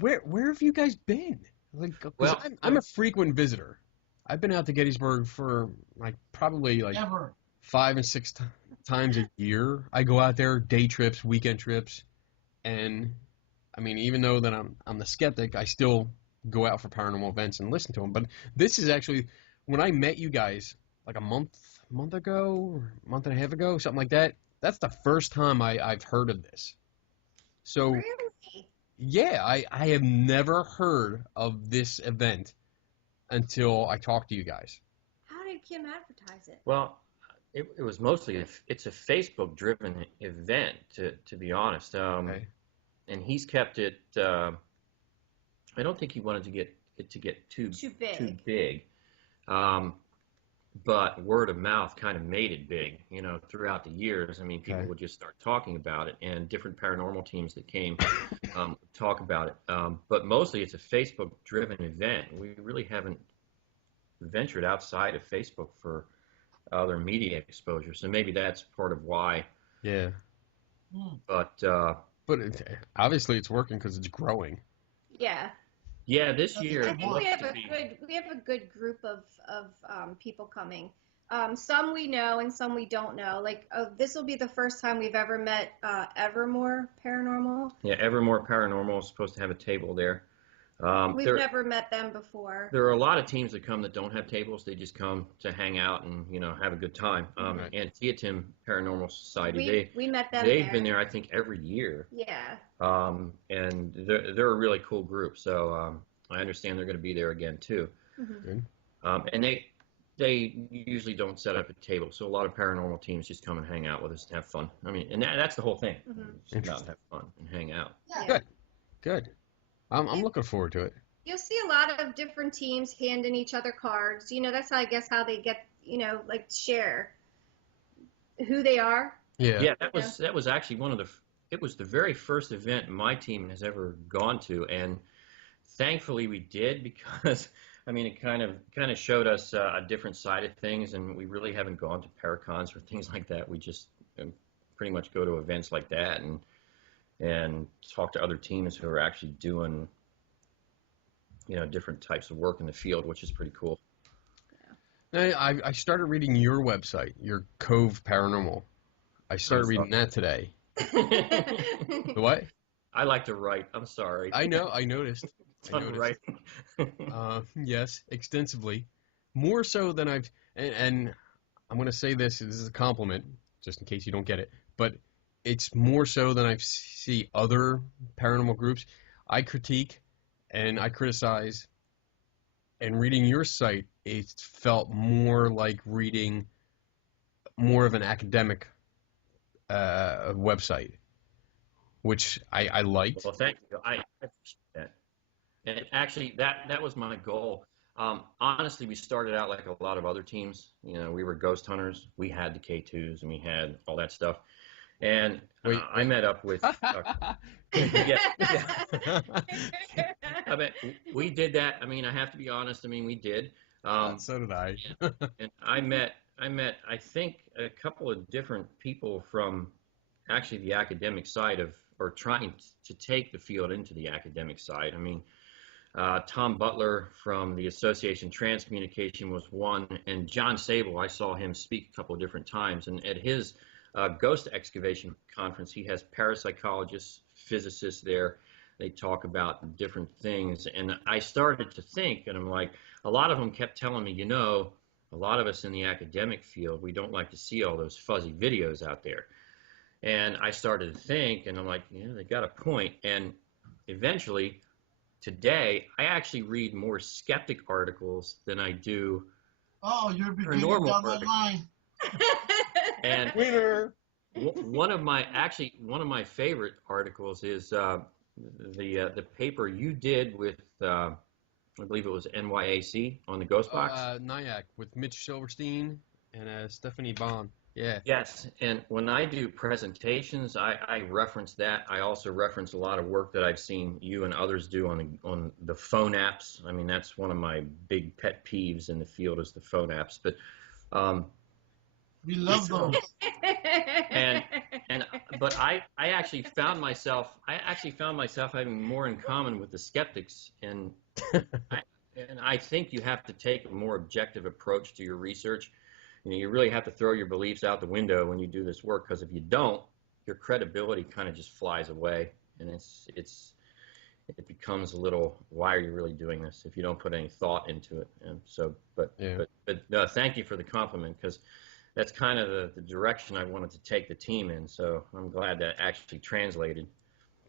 where have you guys been? Like, 'cause Well, I'm a frequent visitor. I've been out to Gettysburg for probably Ever. 5 and 6 times a year. I go out there, day trips, weekend trips, and I mean, even though that I'm the skeptic, I still go out for paranormal events and listen to them. But this is actually when I met you guys like a month ago, or a month and a half ago, something like that. That's the first time I've heard of this. So Really? yeah, I have never heard of this event until I talked to you guys. How did Kim advertise it? Well, it was mostly it's a Facebook-driven event, to be honest. Okay. And he's kept it. I don't think he wanted to get it to get too Too big. big. but word of mouth kind of made it big, you know, throughout the years. I mean, people would just start talking about it, and different paranormal teams that came talk about it. But mostly it's a Facebook-driven event. We really haven't ventured outside of Facebook for other media exposure, so maybe that's part of why. Yeah. But obviously it's working because it's growing. Yeah. Yeah, this year I think we have a good group of people coming. Some we know and some we don't know. Like this will be the first time we've ever met Evermore Paranormal. Yeah, Evermore Paranormal is supposed to have a table there. We've never met them before. There are a lot of teams that come that don't have tables. They just come to hang out and, you know, have a good time. And Teotim Paranormal Society, we met them. They've been there, I think, every year. Yeah. And they're a really cool group. So I understand they're going to be there again too. Mm-hmm. And they usually don't set up a table. So a lot of paranormal teams just come and hang out with us and have fun. I mean, and that's the whole thing. Just about have fun and hang out. Yeah. Good. I'm looking forward to it. You'll see a lot of different teams handing each other cards. You know, that's how they get, you know, like share who they are. Yeah. Yeah, that was actually it was the very first event my team has ever gone to, and thankfully we did, because I mean it kind of showed us a different side of things, and we really haven't gone to Paracons or things like that. We just pretty much go to events like that and talk to other teams who are actually doing, you know, different types of work in the field, which is pretty cool. Yeah. I started reading your website, your Cove Paranormal. I started reading that today. The what? I like to write. I'm sorry. I know. I noticed. Writing. Yes, extensively. More so than and I'm going to say this is a compliment, just in case you don't get it, but it's more so than I see other paranormal groups. I critique and I criticize, and reading your site, it felt more like reading more of an academic website, which I liked. Well, thank you. I appreciate that. And actually, that was my goal. Honestly, we started out like a lot of other teams. You know, we were ghost hunters. We had the K2s and we had all that stuff. And I met up with. Yeah. I mean, we did that. I mean, I have to be honest. I mean, we did. So did I. And I met. I think a couple of different people from actually the academic side or trying to take the field into the academic side. I mean, Tom Butler from the Association Transcommunication was one, and John Sable, I saw him speak a couple of different times, and at his ghost excavation conference, he has parapsychologists, physicists there. They talk about different things, and I started to think, and I'm like, a lot of them kept telling me, you know, a lot of us in the academic field, we don't like to see all those fuzzy videos out there. And I started to think, and I'm like, yeah, they got a point. And eventually, today, I actually read more skeptic articles than I do you're beginning down that line. And Winner. one of my favorite articles is the paper you did with I believe it was NYAC on the Ghost Box. Nyack with Mitch Silverstein and Stephanie Bond. Yeah. Yes, and when I do presentations, I reference that. I also reference a lot of work that I've seen you and others do on the phone apps. I mean, that's one of my big pet peeves in the field is the phone apps. But we love those. But I actually found myself having more in common with the skeptics, and I think you have to take a more objective approach to your research. You know, you really have to throw your beliefs out the window when you do this work, because if you don't, your credibility kind of just flies away, and it becomes a little, why are you really doing this if you don't put any thought into it? And so, but thank you for the compliment, because that's kind of the direction I wanted to take the team in. So I'm glad that actually translated.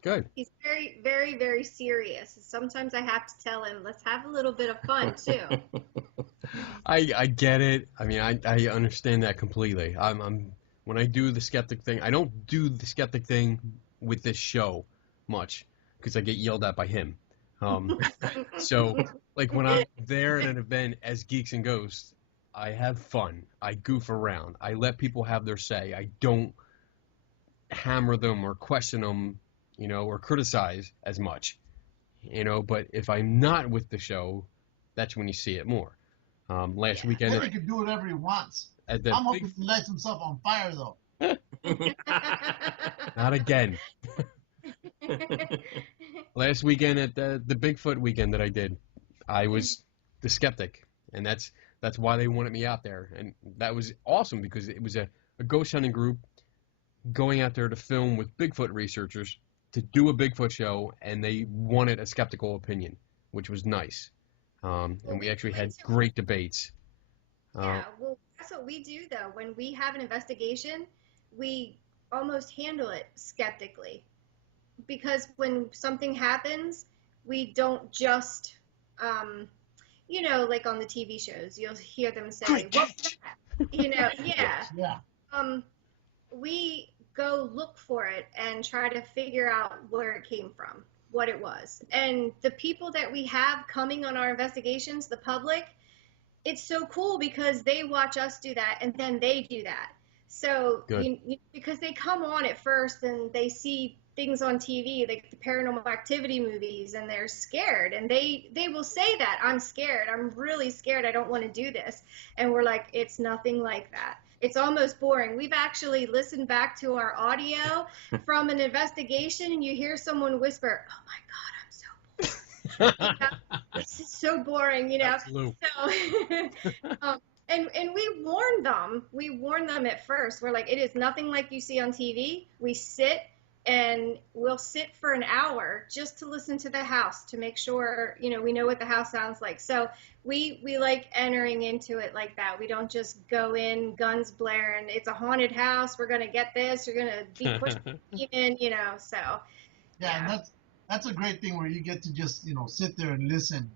Good. He's very, very, very serious. Sometimes I have to tell him, let's have a little bit of fun too. I get it. I mean, I understand that completely. I'm when I do the skeptic thing, I don't do the skeptic thing with this show much because I get yelled at by him. So like when I'm there at an event as Geeks and Ghosts, I have fun. I goof around. I let people have their say. I don't hammer them or question them, or criticize as much, But if I'm not with the show, that's when you see it more. Last weekend, Then he can do whatever he wants. I'm hoping he lights himself on fire, though. Not again. Last weekend at the Bigfoot weekend that I did, I was the skeptic, and that's why they wanted me out there, and that was awesome because it was a ghost hunting group going out there to film with Bigfoot researchers to do a Bigfoot show, and they wanted a skeptical opinion, which was nice. And we actually had great debates. Yeah, well, that's what we do, though. When we have an investigation, we almost handle it skeptically. Because when something happens, we don't just, like on the TV shows, you'll hear them say, what's that? Yeah. We go look for it and try to figure out where it came from, what it was. And the people that we have coming on our investigations, the public, it's so cool because they watch us do that and then they do that. So because they come on at first and they see things on TV, like the paranormal activity movies, and they're scared, and they will say that, I'm scared, I'm really scared, I don't want to do this. And we're like, it's nothing like that. It's almost boring. We've actually listened back to our audio from an investigation, and you hear someone whisper, oh my God, I'm so bored. This is so boring, Absolutely. So, and we warn them. We warn them at first. We're like, it is nothing like you see on TV. We sit, and we'll sit for an hour just to listen to the house to make sure, we know what the house sounds like. So we like entering into it like that. We don't just go in guns blaring. It's a haunted house. We're going to get this. You're going to be pushed in, so. Yeah, and that's a great thing where you get to just, sit there and listen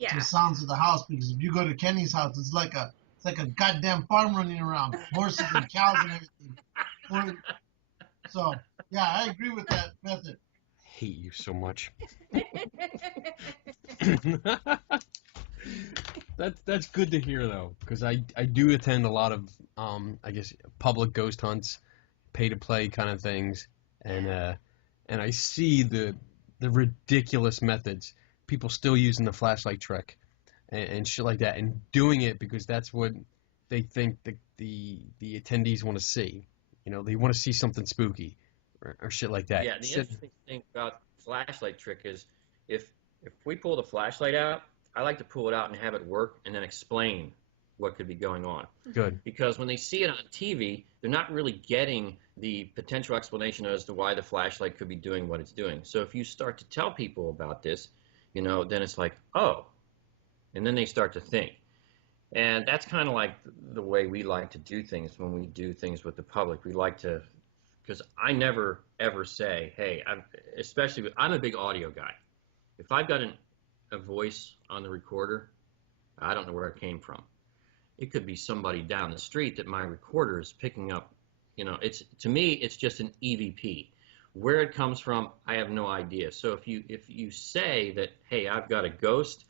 to the sounds of the house. Because if you go to Kenny's house, it's like a goddamn farm running around, horses and cows and everything. So, yeah, I agree with that method. I hate you so much. That's good to hear, though, because I do attend a lot of I guess public ghost hunts, pay to play kind of things, and I see the ridiculous methods, people still using the flashlight trick and shit like that, and doing it because that's what they think the attendees want to see. They want to see something spooky or shit like that. Yeah, the interesting thing about the flashlight trick is if we pull the flashlight out, I like to pull it out and have it work and then explain what could be going on. Good. Because when they see it on TV, they're not really getting the potential explanation as to why the flashlight could be doing what it's doing. So if you start to tell people about this, then it's like, oh, and then they start to think. And that's kind of like the way we like to do things when we do things with the public. We like to, because I never ever say, hey, I'm a big audio guy. If I've got a voice on the recorder, I don't know where it came from. It could be somebody down the street that my recorder is picking up. To me, it's just an EVP. Where it comes from, I have no idea. So if you say that, hey, I've got a ghost,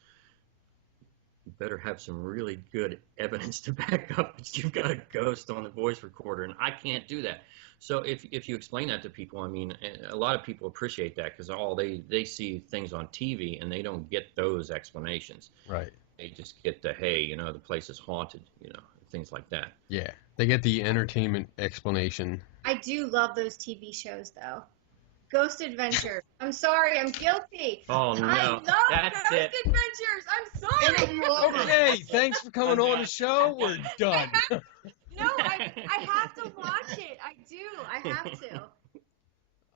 you better have some really good evidence to back up that you've got a ghost on the voice recorder, and I can't do that. So if you explain that to people, a lot of people appreciate that because they see things on TV and they don't get those explanations. Right. They just get the, hey, the place is haunted, things like that. Yeah, they get the entertainment explanation. I do love those TV shows, though. Ghost Adventures. I'm sorry, I'm guilty. Oh, no. I love Ghost Adventures. I'm sorry. Okay, thanks for coming on the show. We're done. No, I have to watch it. I do. I have to.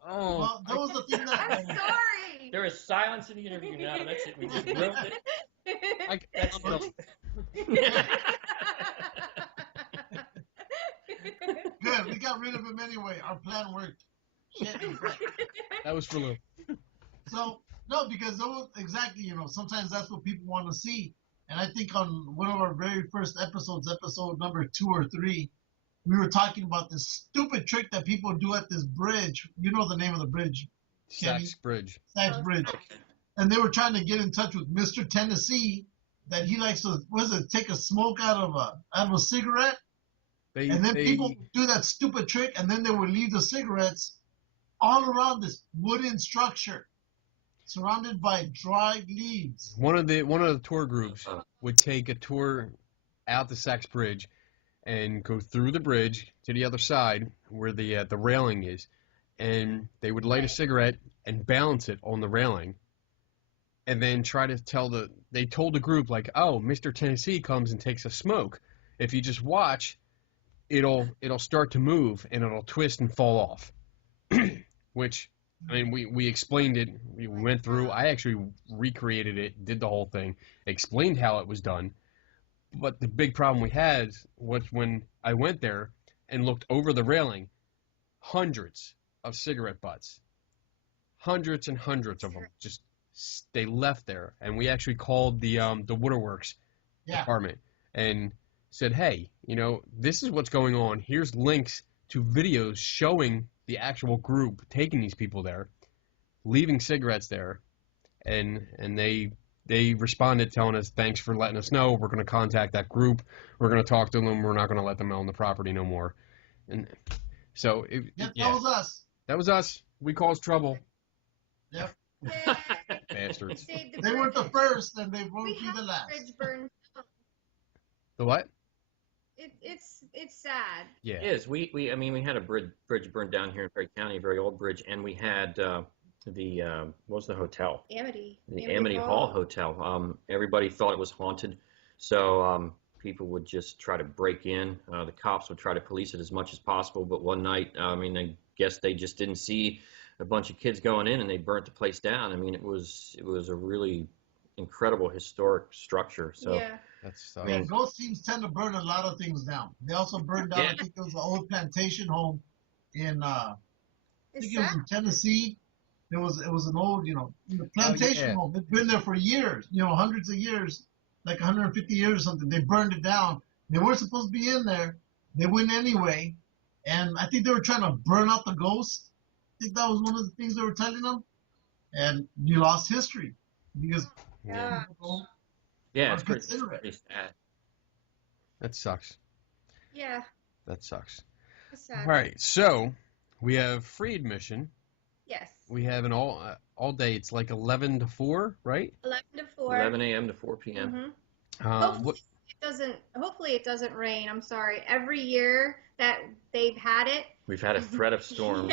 Oh. Well, that was the thing that... I'm sorry. There is silence in the interview now. That's it. We just wrote it. That's Good. We got rid of him anyway. Our plan worked. Shit. That was for Lou. So, no, because those, exactly, sometimes that's what people want to see. And I think on one of our very first episodes, episode number 2 or 3, we were talking about this stupid trick that people do at this bridge. You know the name of the bridge. Sachs Bridge. Sachs Bridge. And they were trying to get in touch with Mr. Tennessee that he likes to take a smoke out of a cigarette, and then people would do that stupid trick, and then they would leave the cigarettes all around this wooden structure, surrounded by dried leaves. One of the tour groups would take a tour out the Sachs Bridge and go through the bridge to the other side where the railing is, and they would light a cigarette and balance it on the railing, and then try to they told the group, like, oh, Mr. Tennessee comes and takes a smoke. If you just watch, it'll start to move and it'll twist and fall off. Which, I mean, we explained it. We went through. I actually recreated it, did the whole thing, explained how it was done. But the big problem we had was when I went there and looked over the railing, hundreds of cigarette butts, hundreds and hundreds of them, just they left there. And we actually called the Waterworks department and said, hey, this is what's going on. Here's links to videos showing the actual group taking these people there, leaving cigarettes there, and they responded telling us, thanks for letting us know. We're going to contact that group. We're going to talk to them. We're not going to let them own the property no more. And so that was us. That was us. We caused trouble. Yep. Bastards. They weren't the first, and they won't be the last. The what? It's sad. Yeah, it is. We had a bridge burned down here in Perry County, a very old bridge, and we had what was the hotel? Amity. The Amity Hall Hotel. Everybody thought it was haunted, so people would just try to break in. The cops would try to police it as much as possible, but one night, I guess they just didn't see a bunch of kids going in, and they burnt the place down. I mean, it was a really incredible historic structure. So. Yeah. Ghost teams tend to burn a lot of things down. They also burned down, I think it was an old plantation home in, I think it was in Tennessee. It was an old, plantation home. It's been there for years, hundreds of years, like 150 years or something. They burned it down. They weren't supposed to be in there. They went anyway. And I think they were trying to burn out the ghost. I think that was one of the things they were telling them. And you lost history because people it's pretty sad. That sucks. Yeah. That sucks. It's sad. All right, so we have free admission. Yes. We have an all day. It's like 11 to 4, right? 11 to 4. 11 a.m. to 4 p.m. Mm-hmm. Hopefully it doesn't rain. I'm sorry. Every year that they've had it, we've had a threat of storms.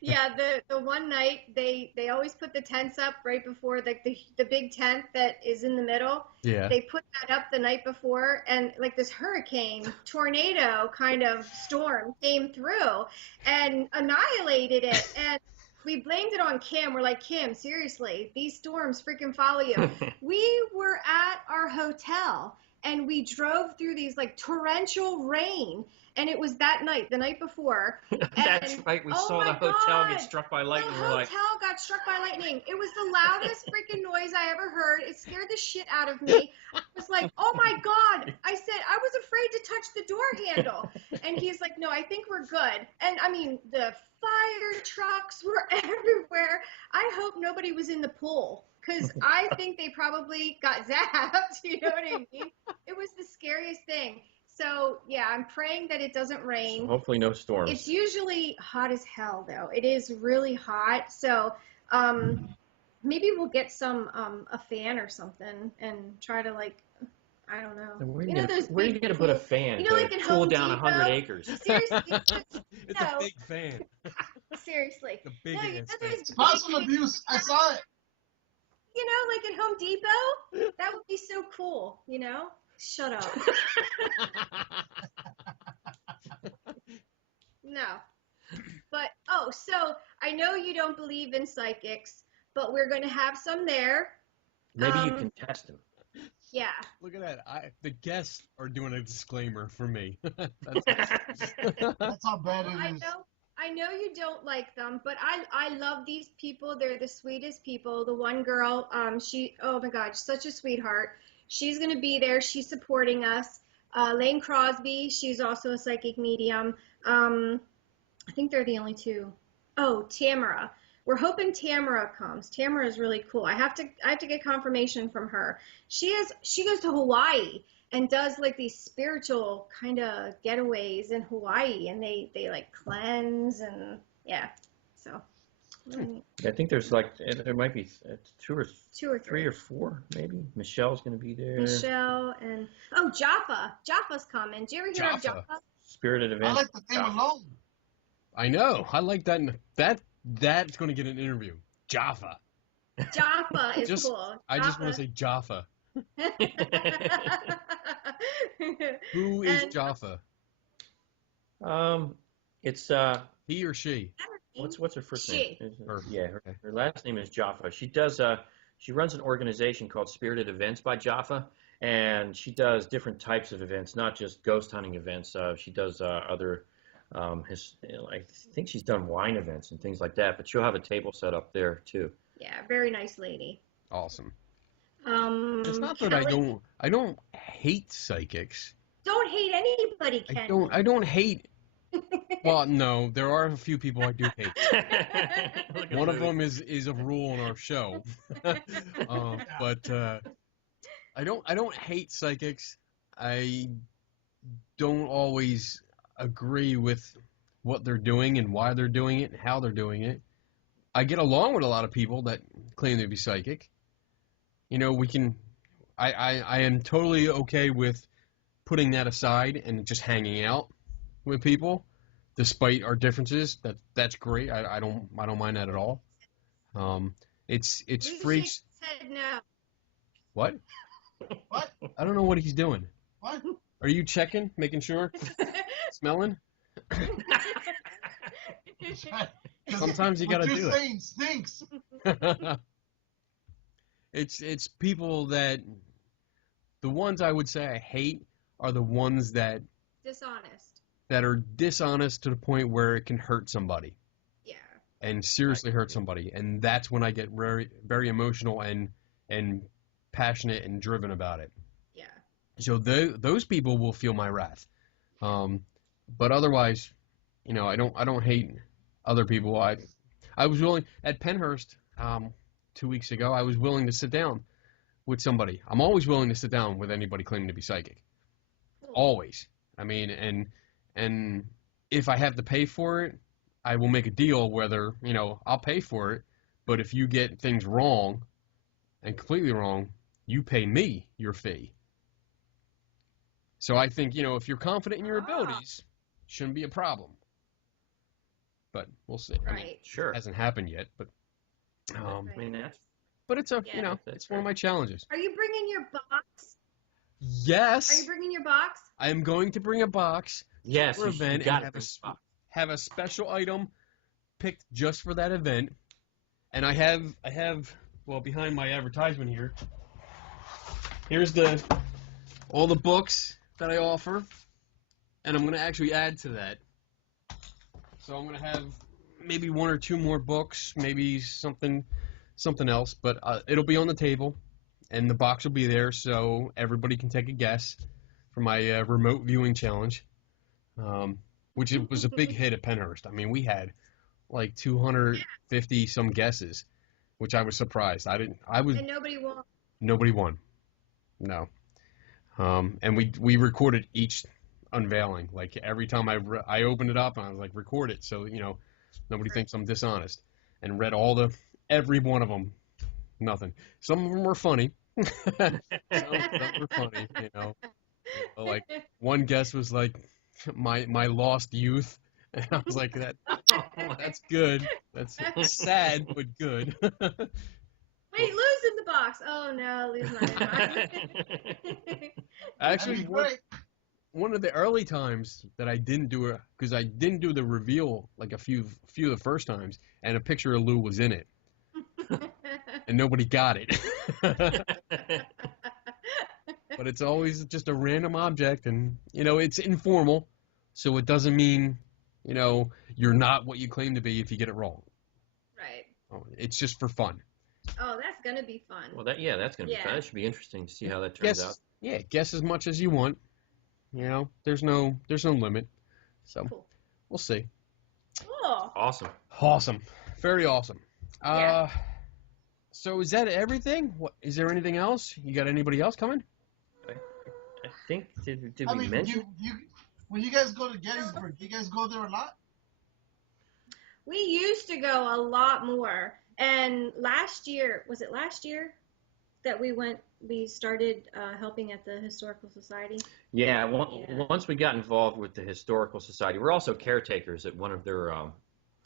Yeah. The one night they always put the tents up right before the big tent that is in the middle. Yeah. They put that up the night before, and like this hurricane, tornado kind of storm came through and annihilated it. And we blamed it on Kim. We're like, Kim, seriously, these storms freaking follow you. We were at our hotel and we drove through these like torrential rain. And it was that night, the night before. That's right. We saw the hotel get struck by lightning. The hotel got struck by lightning. It was the loudest freaking noise I ever heard. It scared the shit out of me. I was like, oh my God. I said, I was afraid to touch the door handle. And he's like, no, I think we're good. And I mean, the fire trucks were everywhere. I hope nobody was in the pool, because I think they probably got zapped. You know what I mean? It was the scariest thing. So, yeah, I'm praying that it doesn't rain. So hopefully no storms. It's usually hot as hell, though. It is really hot. So maybe we'll get a fan or something and try to, like, I don't know. Where are you going to put a fan to cool down 100 acres? Seriously. It's a big fan. Seriously. The biggest fan. Spousal abuse. I saw it. Like at Home Depot? That would be so cool, Shut up. No. But, so I know you don't believe in psychics, but we're going to have some there. Maybe you can test them. Yeah. Look at that. The guests are doing a disclaimer for me. That's how bad it is. I know you don't like them, but I love these people. They're the sweetest people. The one girl, oh my God, such a sweetheart. She's going to be there. She's supporting us. Lane Crosby, she's also a psychic medium. I think they're the only two. Oh, Tamara. We're hoping Tamara comes. Tamara is really cool. I have to get confirmation from her. She goes to Hawaii and does like these spiritual kind of getaways in Hawaii, and they like cleanse and yeah. So I think there might be two or three or four maybe. Michelle's going to be there. Michelle and Jaffa's coming. Do you ever hear of Jaffa? Spirited Event. I like the theme alone. I know. I like that. That's going to get an interview. Jaffa. Jaffa is cool. I just want to say Jaffa. Who is Jaffa? It's he or she. What's her first name? Her. Yeah, her last name is Jaffa. She runs an organization called Spirited Events by Jaffa, and she does different types of events, not just ghost hunting events. She does other. I think she's done wine events and things like that, but she'll have a table set up there too. Yeah, very nice lady. Awesome. It's not that I don't hate psychics. Don't hate anybody, Ken. I don't hate. Well, no, there are a few people I do hate. One of them is a rule on our show. But I don't hate psychics. I don't always agree with what they're doing and why they're doing it and how they're doing it. I get along with a lot of people that claim to be psychic. You know, I am totally okay with putting that aside and just hanging out with people, despite our differences. That's great. I don't mind that at all. It's freaks. Said no. What? What? I don't know what he's doing. What? Are you checking, making sure, smelling? Sometimes you gotta do it. Stinks. It's people that the ones I would say I hate are the ones that are dishonest to the point where it can hurt somebody. Yeah. And seriously hurt somebody, and that's when I get very very emotional and passionate and driven about it. Yeah. So those people will feel my wrath. But otherwise, you know, I don't hate other people. I was willing at Pennhurst 2 weeks ago. I was willing to sit down with somebody. I'm always willing to sit down with anybody claiming to be psychic. Cool. Always. I mean, and if I have to pay for it, I will make a deal. Whether I'll pay for it. But if you get things wrong and completely wrong, you pay me your fee. So I think, if you're confident in your abilities, shouldn't be a problem. But we'll see. Right. I mean, Sure. It hasn't happened yet, but I mean that's. but it's it's one of my challenges. Are you bringing your box? Yes. Are you bringing your box? I am going to bring a box Yes, for an event you got and it. have a special item picked just for that event. And I have behind my advertisement here. Here's all the books that I offer, and I'm going to actually add to that. So I'm going to have maybe one or two more books, maybe something else, but it'll be on the table, and the box will be there so everybody can take a guess for my remote viewing challenge, which was a big hit at Pennhurst. I mean, we had like 250 some guesses, which I was surprised. And nobody won. Nobody won. No. And we recorded each unveiling. Like every time I opened it up, and I was like, record it, so nobody thinks I'm dishonest. And read every one of them. Nothing. Some of them were funny. Some were funny. Like one guess was like my lost youth, and I was like that's good. That's sad but good. Wait, Lou's in the box. Oh no, Lou's not in the box. Actually, one of the early times that I didn't do it, because I didn't do the reveal like a few of the first times, and a picture of Lou was in it, and nobody got it. But it's always just a random object, and it's informal, so it doesn't mean you're not what you claim to be if you get it wrong. Right. It's just for fun. Oh, that's gonna be fun. Well, that's gonna be fun. That should be interesting to see how that turns out. Yeah, guess as much as you want. There's no limit. So cool. We'll see. Cool. Awesome. Awesome. Very awesome. Uh, so is that everything? What, is there anything else? You got anybody else coming? I think did I we mean, mention? when you guys go to Gettysburg, do you guys go there a lot? We used to go a lot more. And last year, was it last year that we started helping at the Historical Society? Yeah, once we got involved with the Historical Society, we're also caretakers at one of their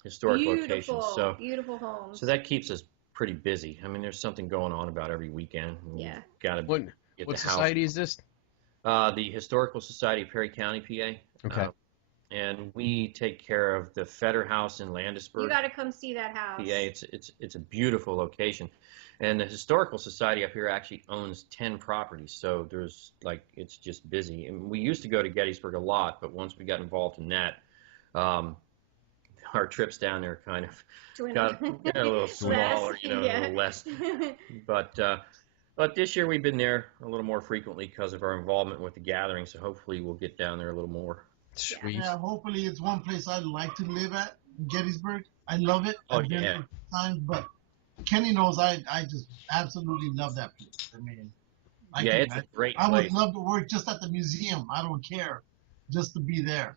historic locations. So beautiful homes. So that keeps us pretty busy. I mean, there's something going on about every weekend. Yeah. Got to What society is this? The Historical Society of Perry County, PA. Okay. And we take care of the Fetter House in Landisburg. You got to come see that house. PA. It's a beautiful location. And the Historical Society up here actually owns 10 properties, so there's it's just busy. And we used to go to Gettysburg a lot, but once we got involved in that, our trips down there kind of got a little smaller, a little less. But this year we've been there a little more frequently because of our involvement with the gathering, so hopefully we'll get down there a little more. Sweet. Yeah, hopefully it's one place I'd like to live at, Gettysburg. I love it. Oh, I've been there times, but Kenny knows I just absolutely love that place. I mean, it's a great place. I would love to work just at the museum. I don't care, just to be there.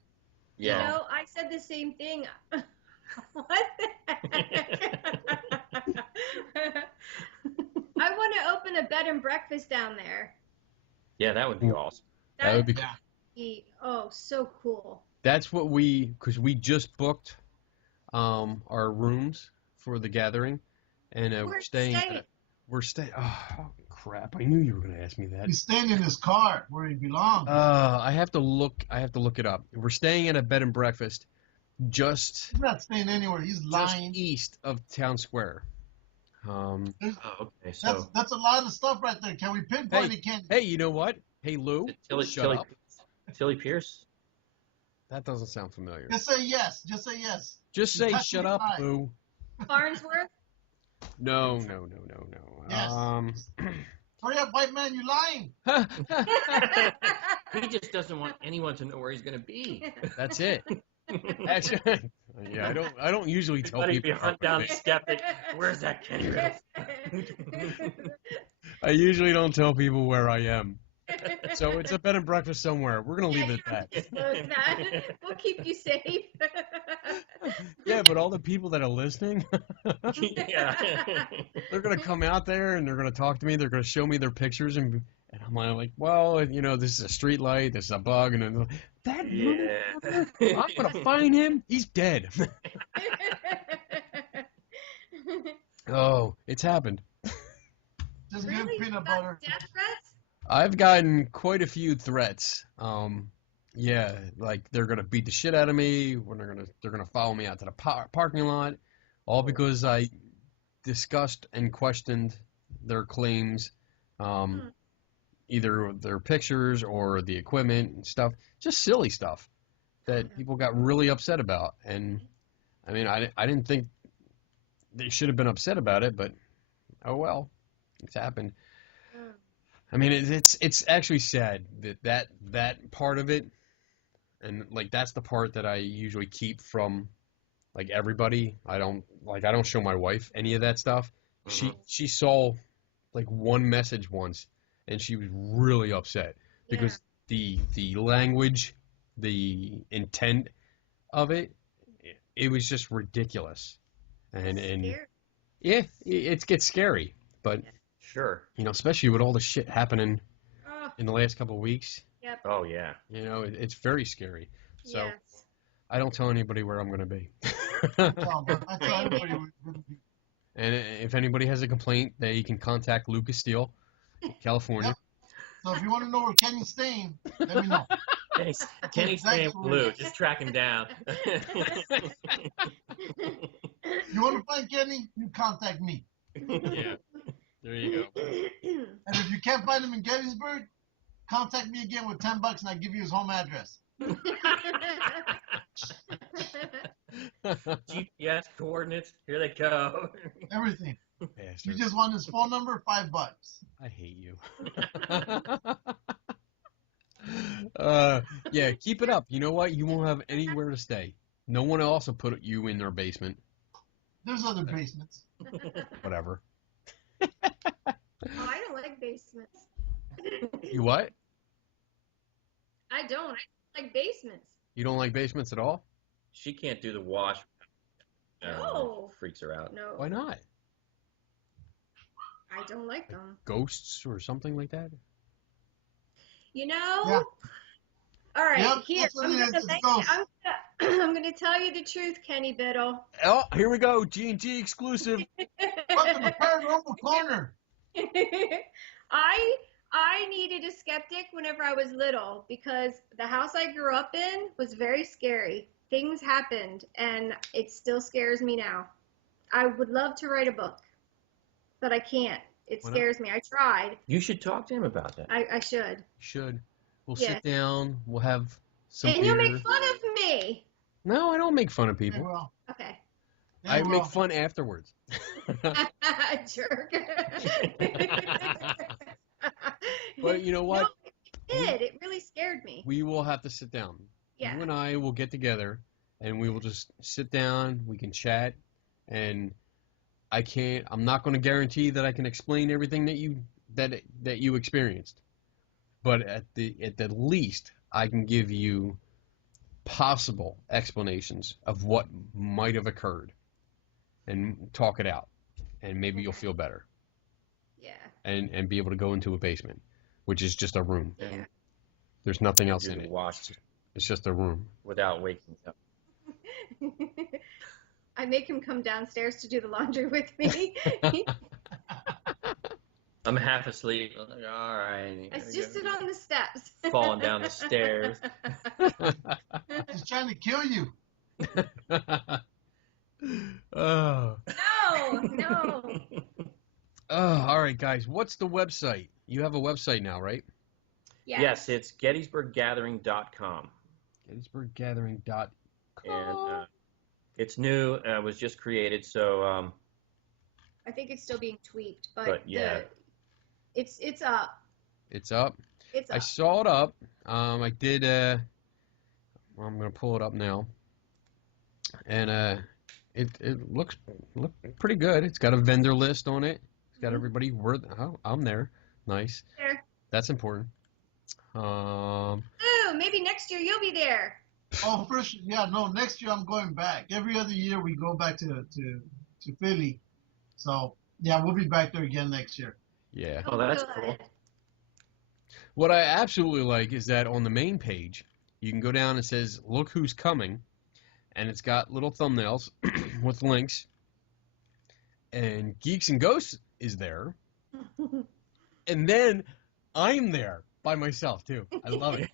Yeah. I said the same thing. What? I want to open a bed and breakfast down there. Yeah, that would be awesome. That would be cool. So cool. That's what because we just booked our rooms for the gathering, and we're staying. Oh crap! I knew you were going to ask me that. He's staying in his car where he belongs. I have to look it up. We're staying at a bed and breakfast He's not staying anywhere. He's lying. Just east of Town Square. Okay. So that's a lot of stuff right there. Can we pinpoint it, Kenny? Hey, you know what? Hey, Lou, shut up. Tilly Pierce? That doesn't sound familiar. Just say yes. Just say yes. Just say shut up, Lou. Farnsworth? No. Yes. Hurry up, white man, you lying. He just doesn't want anyone to know where he's going to be. That's it. Actually, yeah, I don't usually tell people. Be hunt down the skeptic. Where's that Kenny? I usually don't tell people where I am. So it's a bed and breakfast somewhere. We're going to leave it at that. We'll keep you safe. Yeah, but all the people that are listening, they're going to come out there and they're going to talk to me. They're going to show me their pictures. And I'm like, well, this is a street light. This is a bug. And then that I'm going to find him. He's dead. Oh, it's happened. Just give peanut butter. Death threats? I've gotten quite a few threats. Yeah, like they're gonna beat the shit out of me. When they're gonna follow me out to the parking lot, all because I discussed and questioned their claims, either their pictures or the equipment and stuff. Just silly stuff that people got really upset about. And I mean, I didn't think they should have been upset about it, but oh well, it's happened. I mean, it's actually sad that part of it, and that's the part that I usually keep from everybody. I don't show my wife any of that stuff. She saw one message once, and she was really upset because the language, the intent of it was just ridiculous, and yeah, it gets scary, but. Sure. Especially with all the shit happening in the last couple of weeks. Yep. Oh, yeah. It's very scary. So yes. I don't tell anybody where I'm going to be. I tell everybody where we're going to be. And if anybody has a complaint, they can contact Lucas Steele, California. Yep. So if you want to know where Kenny's staying, let me know. Kenny's staying blue. Just track him down. You want to find Kenny? You contact me. Yeah. There you go. And if you can't find him in Gettysburg, contact me again with $10 and I give you his home address. GPS coordinates. Here they go. Everything. Bastard. You just want his phone number? $5. I hate you. Yeah, keep it up. You know what? You won't have anywhere to stay. No one else will put you in their basement. There's other basements. Whatever. Oh, I don't like basements. You what? I don't like basements. You don't like basements at all? She can't do the wash. No. Freaks her out. No. Why not? I don't like them. Ghosts or something like that? You know? Yeah. All right, Yep, here. that's what it is, it's ghosts. I'm gonna tell you the truth, Kenny Biddle. Oh, here we go. G&G exclusive. Welcome to Paranormal Corner. I needed a skeptic whenever I was little because the house I grew up in was very scary. Things happened, and it still scares me now. I would love to write a book, but I can't. It Why not? scares me. I tried. You should talk to him about that. I should. Should. We'll Yeah. sit down. We'll have some And beer. you'll make fun of me. No, I don't make fun of Yeah, people. well, Okay. yeah, I well. make fun afterwards. Jerk. But you know what? No, it did. It really scared me. We will have to sit down. Yeah. You and I will get together, and we will just sit down. We can chat, and I'm not going to guarantee that I can explain everything that you experienced, but at the least I can give you possible explanations of what might have occurred, and talk it out, and maybe you'll feel better, Yeah. and be able to go into a basement, which is just a room. Yeah. There's nothing else Do in the it. wash It's just a room. without waking up. I make him come downstairs to do the laundry with me. I'm half asleep. I'm like, all right. I just sit on the steps. Falling down the stairs. He's trying to kill you. Oh. No. Oh, all right, guys. What's the website? You have a website now, right? Yes, it's GettysburgGathering.com. GettysburgGathering.com. And it's new. It was just created, so I think it's still being tweaked, but yeah. It's up. It's up. It's up. I saw it up. I did. Well, I'm gonna pull it up now, and it looks pretty good. It's got a vendor list on it. It's got everybody. Oh, I'm there. Nice. There. That's important. Ooh, maybe next year you'll be there. Oh, first, yeah, no. Next year I'm going back. Every other year we go back to Philly. So yeah, we'll be back there again next year. Yeah. Oh, that's good. cool. What I absolutely like is that on the main page, you can go down and it says, "Look who's coming," and it's got little thumbnails with links. And Geeks and Ghosts is there, and then I'm there by myself too. I love it.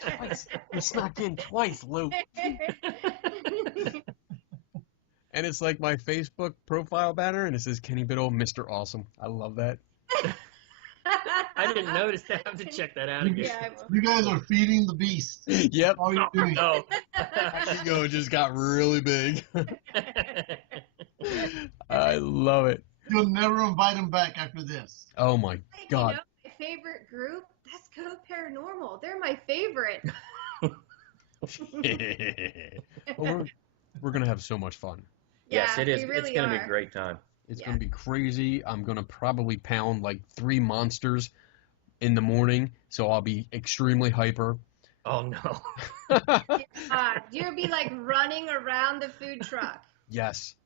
Twice. We snuck in twice, Luke. And it's like my Facebook profile banner, and it says Kenny Biddle, Mr. Awesome. I love that. I didn't notice that. I have to check that out again. Yeah, I will. You guys are feeding the beast. Yep. All you're doing. No. Ego just got really big. I love it. You'll never invite him back after this. Oh my Hey, God. You know, my favorite group? That's Code Paranormal. They're my favorite. Well, we're gonna have so much fun. Yes, Yeah, it is. we really It's going to be are. a great time. It's Yeah. gonna be crazy. I'm gonna probably pound like 3 monsters in the morning, so I'll be extremely hyper. Oh, no. You'll be like running around the food truck. Yes.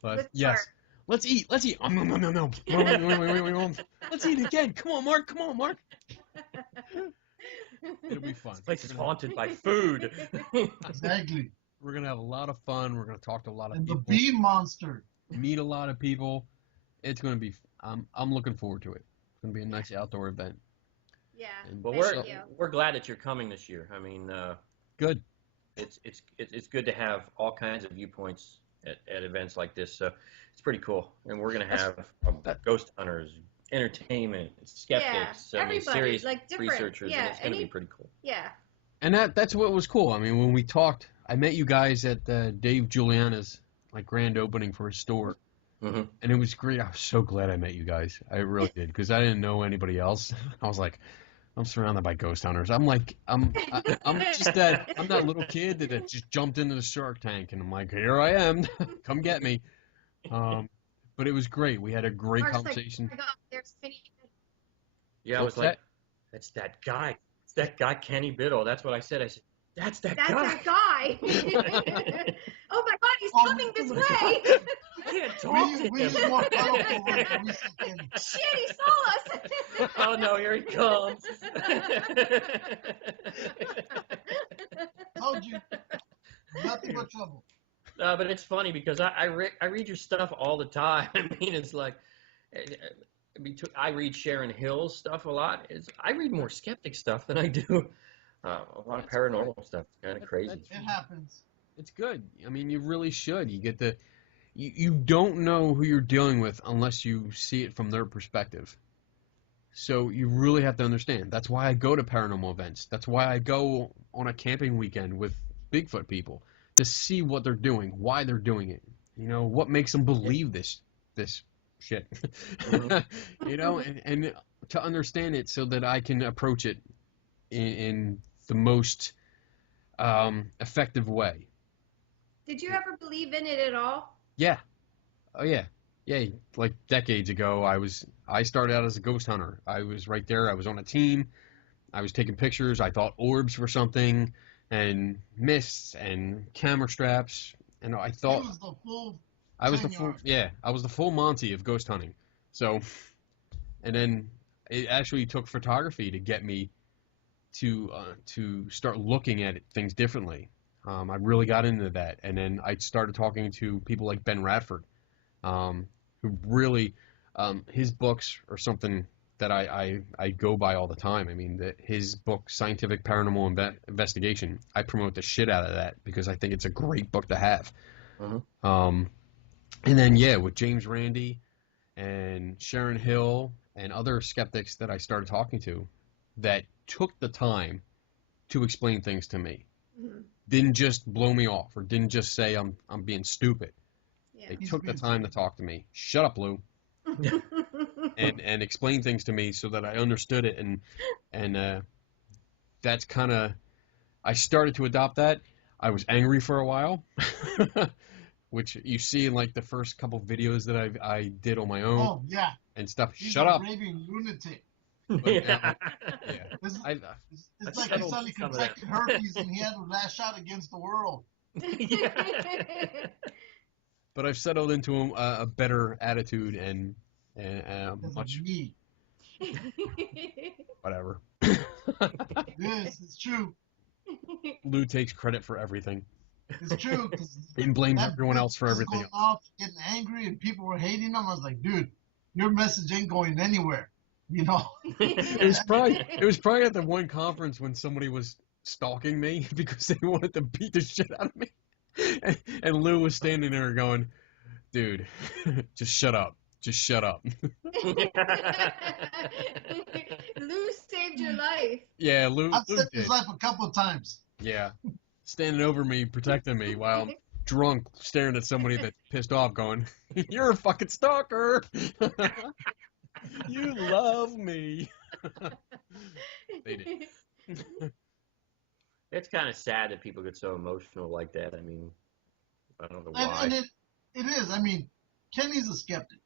But With yes. Mark. Let's eat. Let's eat. No. Let's eat again. Come on, Mark. It'll be fun. This place is haunted by food. Exactly. We're gonna have a lot of fun. We're gonna talk to a lot of And the people. bee monster. Meet a lot of people. It's gonna be. I'm looking forward to it. It's gonna be a nice outdoor event. Yeah. And Well, Thank you. we're glad that you're coming this year. I mean, good. it's good to have all kinds of viewpoints at events like this. So it's pretty cool. And we're going to have ghost hunters, entertainment, skeptics, I mean, everybody, serious like different- researchers, yeah, and it's going to any- be pretty cool. Yeah. And that's what was cool. I mean, when we talked, I met you guys at Dave Giuliana's like grand opening for his store, Mm-hmm. and it was great. I was so glad I met you guys. I really did, because I didn't know anybody else. I was like, I'm surrounded by ghost hunters. I'm like, I'm that little kid that just jumped into the Shark Tank, and I'm like, here I am, come get me. But it was great. We had a great conversation. Like, oh my God, there's Kenny. Yeah, I was like, that's that guy. It's that guy, Kenny Biddle. That's what I said. I said, that's that guy. That guy. Oh my God, he's coming this way. I can't talk to him. More powerful when we see Kenny. Shit, he saw us. Oh no, here he comes. Told you. Nothing but trouble. But it's funny because I read your stuff all the time. I mean, it's like, I read Sharon Hill's stuff a lot. I read more skeptic stuff than I do a lot of paranormal stuff. It's kind of crazy. It happens. It's good. I mean, you really should. You don't know who you're dealing with unless you see it from their perspective. So you really have to understand. That's why I go to paranormal events. That's why I go on a camping weekend with Bigfoot people to see what they're doing, why they're doing it. You know, what makes them believe this shit. Mm-hmm. You know, and to understand it so that I can approach it in the most effective way. Did you ever believe in it at all? Yeah. Oh yeah. Yeah. Like decades ago, I started out as a ghost hunter. I was right there. I was on a team. I was taking pictures. I thought orbs were something, and mists and camera straps. And I thought I was the full Monty of ghost hunting. So, and then it actually took photography to get me to start looking at things differently. I really got into that, and then I started talking to people like Ben Radford, who really, his books are something that I go by all the time. I mean, his book, Scientific Paranormal Investigation, I promote the shit out of that because I think it's a great book to have. Mm-hmm. And then, yeah, with James Randi and Sharon Hill and other skeptics that I started talking to that took the time to explain things to me. Mm-hmm. Didn't just blow me off or didn't just say I'm being stupid. Yeah. They took the time to talk to me. Shut up, Lou. and explain things to me so that I understood it, and that's kind of, I started to adopt that. I was angry for a while, which you see in like the first couple videos that I did on my own. Oh yeah. And stuff. He's Shut a up. Raving lunatic. But, yeah. It's like he suddenly contracted herpes and he had a last shot against the world. But I've settled into a better attitude and much whatever. Yes, it's true. Lou takes credit for everything. It's true. He blames everyone else for everything. Going off, getting angry, and people were hating him. I was like, dude, your message ain't going anywhere. You know. It was probably at the one conference when somebody was stalking me because they wanted to beat the shit out of me, and Lou was standing there going, "Dude, just shut up. Just shut up." Lou saved your life. Yeah, Lou. I've saved his life a couple of times. Yeah, standing over me, protecting me while I'm drunk, staring at somebody that's pissed off, going, "You're a fucking stalker. You love me." They did. It's kind of sad that people get so emotional like that. I mean, I don't know why. And it is. I mean, Kenny's a skeptic.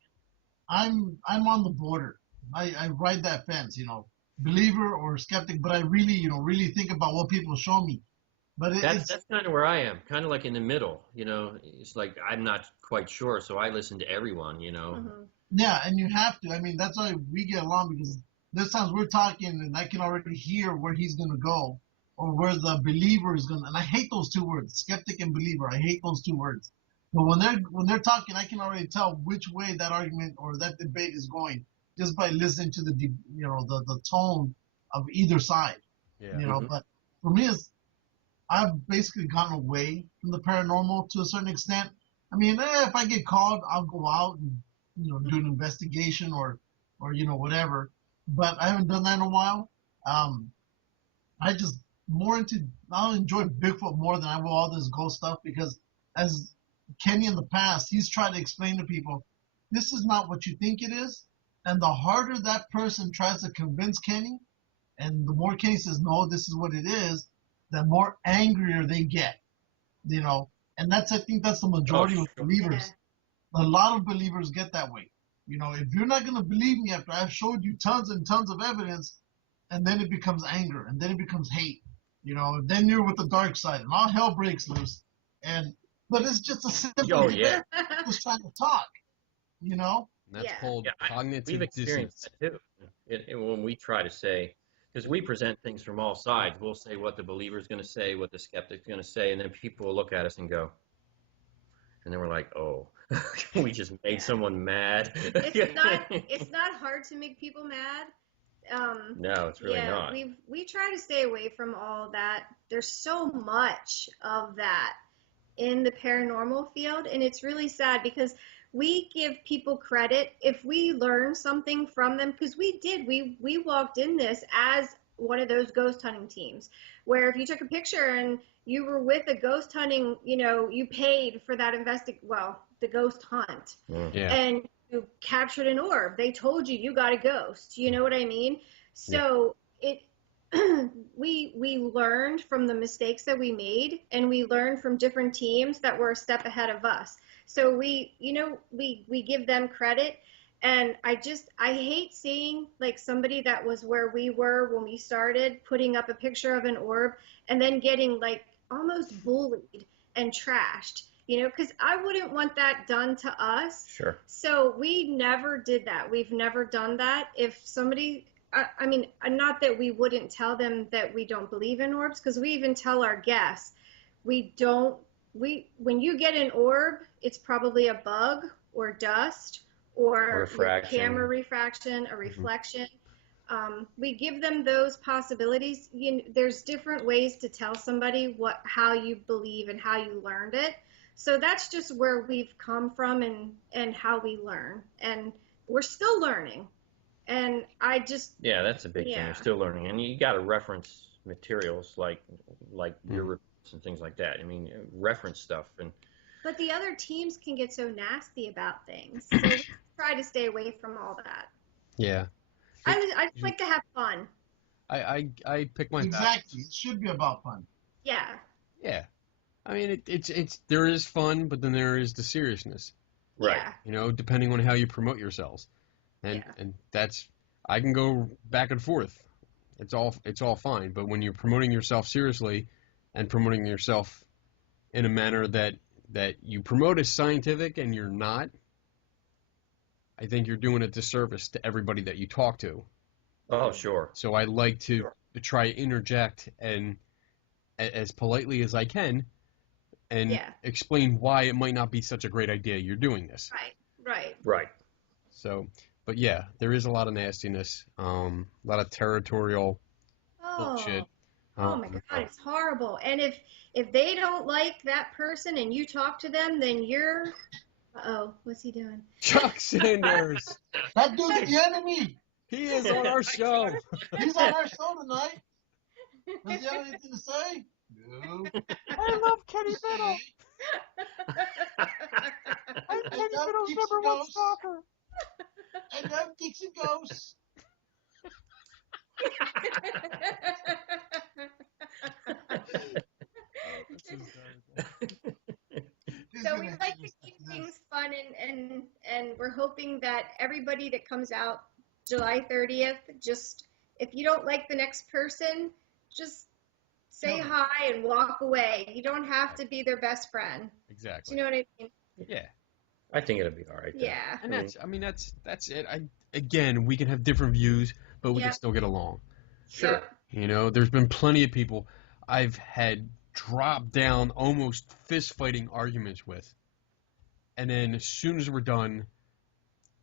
I'm on the border. I ride that fence, you know, believer or skeptic. But I really, really think about what people show me. But that's kind of where I am, kind of like in the middle. You know, it's like I'm not quite sure, so I listen to everyone. You know. Mm-hmm. Yeah, and you have to. I mean, that's why we get along, because there's times we're talking and I can already hear where he's gonna go or where the believer is gonna. And I hate those two words, skeptic and believer. I hate those two words. But when they're talking, I can already tell which way that argument or that debate is going just by listening to the tone of either side. Yeah. You know, mm-hmm. But for me, I've basically gone away from the paranormal to a certain extent. I mean, if I get called, I'll go out and do an investigation or whatever. But I haven't done that in a while. I'll enjoy Bigfoot more than I will all this ghost stuff, because as Kenny in the past, he's tried to explain to people, this is not what you think it is. And the harder that person tries to convince Kenny, And the more cases, no, this is what it is, the more angrier they get, you know. And I think that's the majority of believers. A lot of believers get that way. You know, if you're not going to believe me after I've showed you tons and tons of evidence, and then it becomes anger, and then it becomes hate, you know, then you're with the dark side, and all hell breaks loose. But it's just a simple just trying to talk, you know. And that's called cognitive we've experienced dissonance. That too. When we try to say, because we present things from all sides, we'll say what the believer's going to say, what the skeptic's going to say, and then people will look at us and go, and then we're like, oh, we just made someone mad. It's not hard to make people mad. No, it's really not. We try to stay away from all that. There's so much of that in the paranormal field, and it's really sad because we give people credit if we learn something from them, because we walked in this as one of those ghost hunting teams where if you took a picture and you were with a ghost hunting, you know, you paid for that the ghost hunt, and you captured an orb. They told you got a ghost. You know what I mean? So we learned from the mistakes that we made, and we learned from different teams that were a step ahead of us. So we give them credit. And I hate seeing like somebody that was where we were when we started putting up a picture of an orb and then getting like almost bullied and trashed, you know, because I wouldn't want that done to us. Sure. So we never did that. We've never done that. If somebody, I mean, not that we wouldn't tell them that we don't believe in orbs, because we even tell our guests, when you get an orb, it's probably a bug or dust or camera refraction, a reflection. We give them those possibilities. There's different ways to tell somebody how you believe and how you learned it. So that's just where we've come from and how we learn. And we're still learning. And that's a big thing. You're still learning, and you got to reference materials like your reports and things like that. I mean, reference stuff But the other teams can get so nasty about things. So we try to stay away from all that. Yeah. I just like to have fun. I pick my Exactly. It should be about fun. Yeah. Yeah. I mean, it's there is fun, but then there is the seriousness. Right. Yeah. You know, depending on how you promote yourselves. And that's, I can go back and forth. It's all fine. But when you're promoting yourself seriously and promoting yourself in a manner that you promote as scientific and you're not, I think you're doing a disservice to everybody that you talk to. Oh, sure. So I like to try to interject and as politely as I can and explain why it might not be such a great idea you're doing this. Right. So, but yeah, there is a lot of nastiness, a lot of territorial bullshit. Oh my God, it's horrible. And if they don't like that person and you talk to them, then you're... Uh-oh, what's he doing? Chuck Sanders. That dude's the enemy. He is on our show. He's on our show tonight. Does he have anything to say? No. I love Kenny Biddle. I'm Kenny Biddle's #1 stalker. I love Geeks and Ghosts. So we like to keep things fun, and we're hoping that everybody that comes out July 30th, just if you don't like the next person, just say hi and walk away. You don't have to be their best friend. Exactly. Do you know what I mean? Yeah. I think it'll be all right. Yeah. And that's it. Again, we can have different views, but we can still get along. Sure. Yep. You know, there's been plenty of people I've had drop down almost fist fighting arguments with. And then as soon as we're done,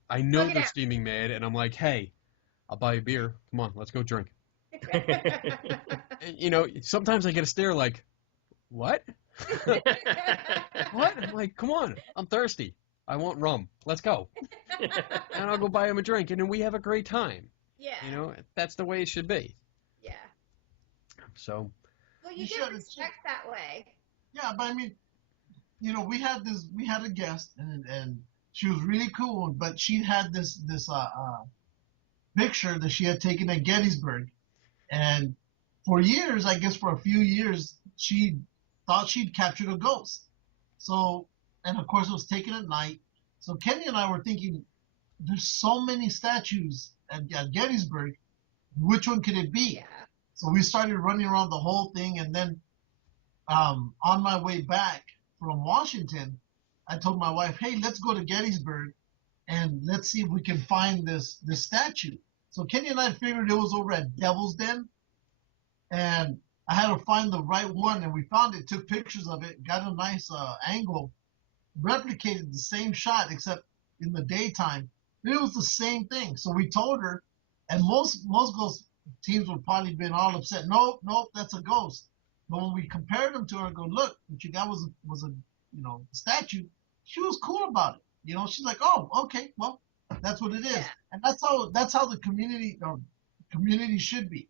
I know they're steaming mad, and I'm like, hey, I'll buy you a beer. Come on, let's go drink. And, you know, sometimes I get a stare like, what? What? I'm like, come on, I'm thirsty. I want rum. Let's go. And I'll go buy him a drink, and then we have a great time. Yeah. You know, that's the way it should be. Yeah. So. Well, you get respect that way. Yeah, but I mean, you know, we had a guest, and she was really cool, but she had this picture that she had taken at Gettysburg, And for years, I guess for a few years, she thought she'd captured a ghost. So, and of course, it was taken at night. So Kenny and I were thinking, there's so many statues at Gettysburg. Which one could it be? Yeah. So we started running around the whole thing, and then on my way back from Washington, I told my wife, "Hey, let's go to Gettysburg, and let's see if we can find this statue." So Kenny and I figured it was over at Devil's Den, and I had to find the right one, and we found it. Took pictures of it, got a nice angle, replicated the same shot except in the daytime. It was the same thing. So we told her, and most ghost teams would probably been all upset. Nope, that's a ghost. But when we compared them to her and go, look, what you got was a statue, she was cool about it. She's like, oh, okay, well, that's what it is. Yeah. And that's how the community should be.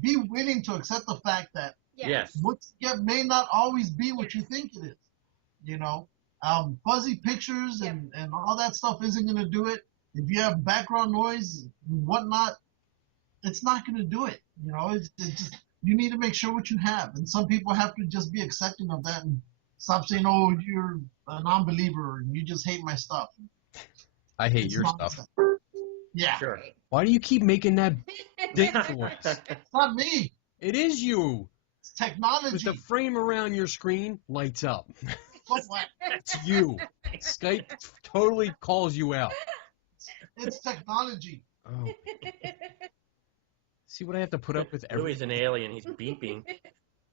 Be willing to accept the fact that Yes. what you get may not always be what you think it is. Fuzzy pictures and all that stuff isn't going to do it. If you have background noise and whatnot, it's not going to do it. It's just, you need to make sure what you have. And some people have to just be accepting of that and stop saying, oh, you're a non-believer and you just hate my stuff. I hate It's your nonsense. stuff. Yeah. Sure. Why do you keep making that dick voice? It's not me. It is you. It's technology. With the frame around your screen lights up. So what? It's you. Skype totally calls you out. It's technology. Oh. See what I have to put up with every Louis an alien. He's beeping.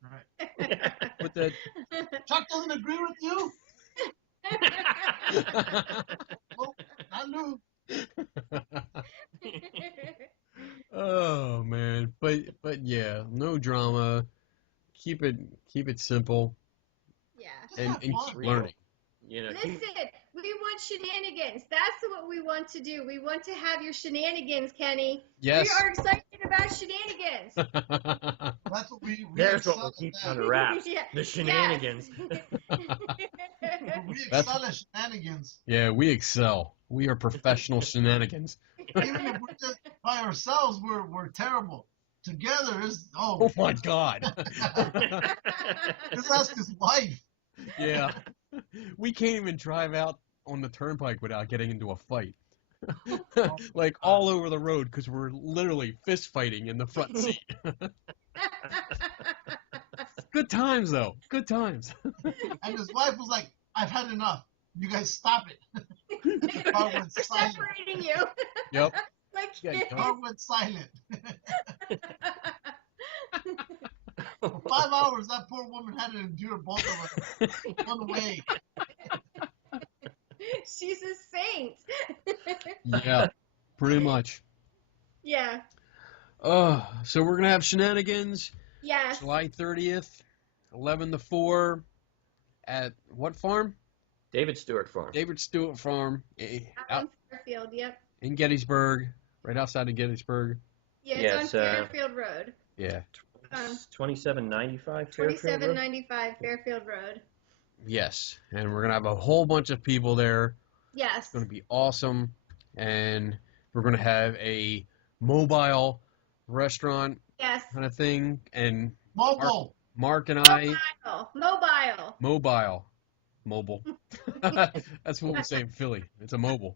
Right. with the Chuck doesn't agree with you? Well, I knew. Oh man, but yeah, no drama. Keep it simple Yeah. and keep learning. Listen, we want shenanigans. That's what we want to do. We want to have your shenanigans, Kenny. Yes. We are excited about shenanigans. That's what we There's excel what we'll at keep that. under wraps. Yeah. The shenanigans. We excel at shenanigans. Yeah, we excel. We are professional shenanigans. Even if we're just by ourselves, we're terrible. Together is Oh my God. Just ask his wife. Yeah. We can't even drive out on the turnpike without getting into a fight. Like all over the road because we're literally fist fighting in the front seat. Good times though. Good times. And his wife was like, I've had enough. You guys stop it. Car went We're silent. separating you. Yep. Like Yeah, kids. Car went silent. For 5 hours, that poor woman had to endure both of us. One way. She's a saint. Yeah. Pretty much. Yeah. So we're gonna have shenanigans Yes. July 30th, 11 to 4 at what farm? David Stewart Farm. David Stewart Farm out On Fairfield, yep. in Gettysburg, right outside of Gettysburg. Yeah, it's Yes, on Fairfield Road. Yeah. 2795 Fairfield Road? 2795 Fairfield Road. Yes. And we're gonna have a whole bunch of people there. Yes. It's gonna be awesome. And we're gonna have a mobile restaurant Yes. kind of thing. And Mobile. Mark and I Mobile. Mobile. That's what we say in Philly. It's a mobile.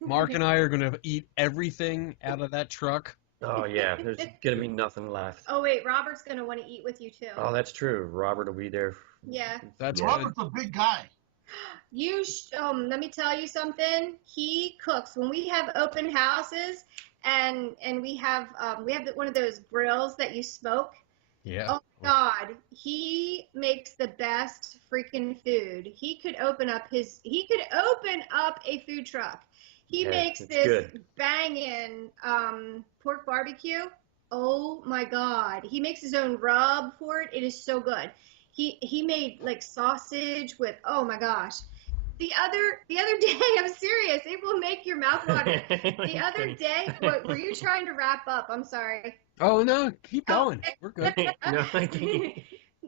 Mark and I are going to eat everything out of that truck. Oh, yeah. There's going to be nothing left. Oh, wait. Robert's going to want to eat with you, too. Oh, that's true. Robert will be there. Yeah. That's Yeah. good. Robert's a big guy. Let me tell you something. He cooks. When we have open houses and we have one of those grills that you smoke. Yeah. Oh God, he makes the best freaking food. He could open up a food truck. He makes it's this good. banging pork barbecue. Oh my God, he makes his own rub for it. It is so good. He made like sausage with, oh my gosh. The other day, I'm serious, it will make your mouth water. The other day, were you trying to wrap up? I'm sorry. Oh, no. Keep going. Okay. We're good. No, I think-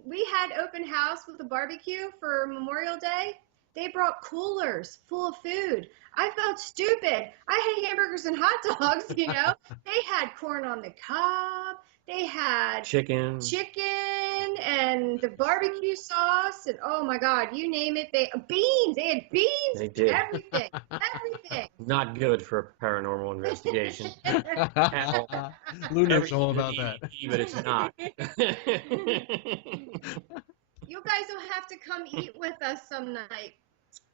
We had open house with a barbecue for Memorial Day, They brought coolers full of food. I felt stupid. I had hamburgers and hot dogs, you know. They had corn on the cob. They had Chicken and the barbecue sauce and oh my God, you name it. Beans. They had beans. They did. Everything. Everything. Not good for a paranormal investigation. Lou knows all about that. But it's not. You guys will have to come eat with us some night.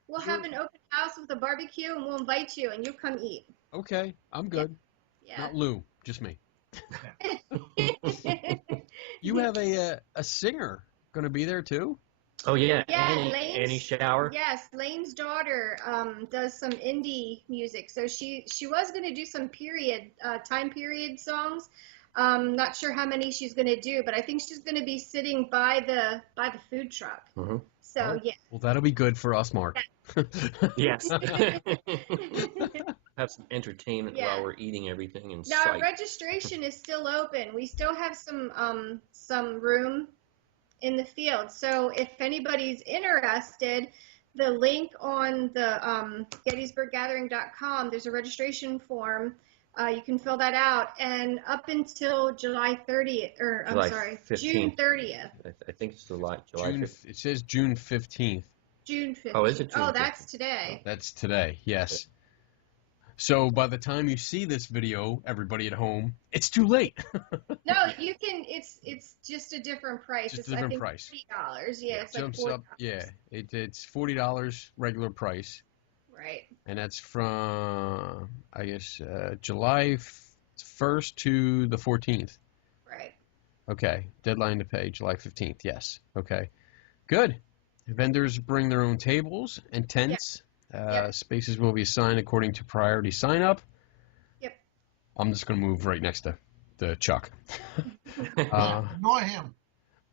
We'll have an open house with a barbecue, and we'll invite you, and you come eat. Okay, I'm good. Yeah. Not Lou, just me. You have a singer going to be there too? Oh yeah, Yeah, Annie Shower. Yes, Lane's daughter does some indie music. So she was going to do some time period songs. Not sure how many she's going to do, but I think she's going to be sitting by the food truck. Mm-hmm. So yeah. Well, that'll be good for us, Mark. Yes. Have some entertainment while we're eating everything and now our registration is still open. We still have some room in the field. So if anybody's interested, the link on the GettysburgGathering.com, there's a registration form. You can fill that out, and up until July 30th, or I'm sorry, 15th. June 30th. I think it's July 15th. It says June 15th. June 15th. Oh, is it June 15th? Oh, that's today. That's today, yes. So by the time you see this video, everybody at home, it's too late. No, you can. It's just a different price. Just a different price. $40. Yeah, it's jumps like $40. up. Yeah, it's $40 regular price. Right. And that's from, I guess, July 1st to the 14th. Right. Okay. Deadline to pay, July 15th. Yes. Okay. Good. Vendors bring their own tables and tents. Yep. Spaces will be assigned according to priority sign up. Yep. I'm just going to move right next to Chuck. Annoy him.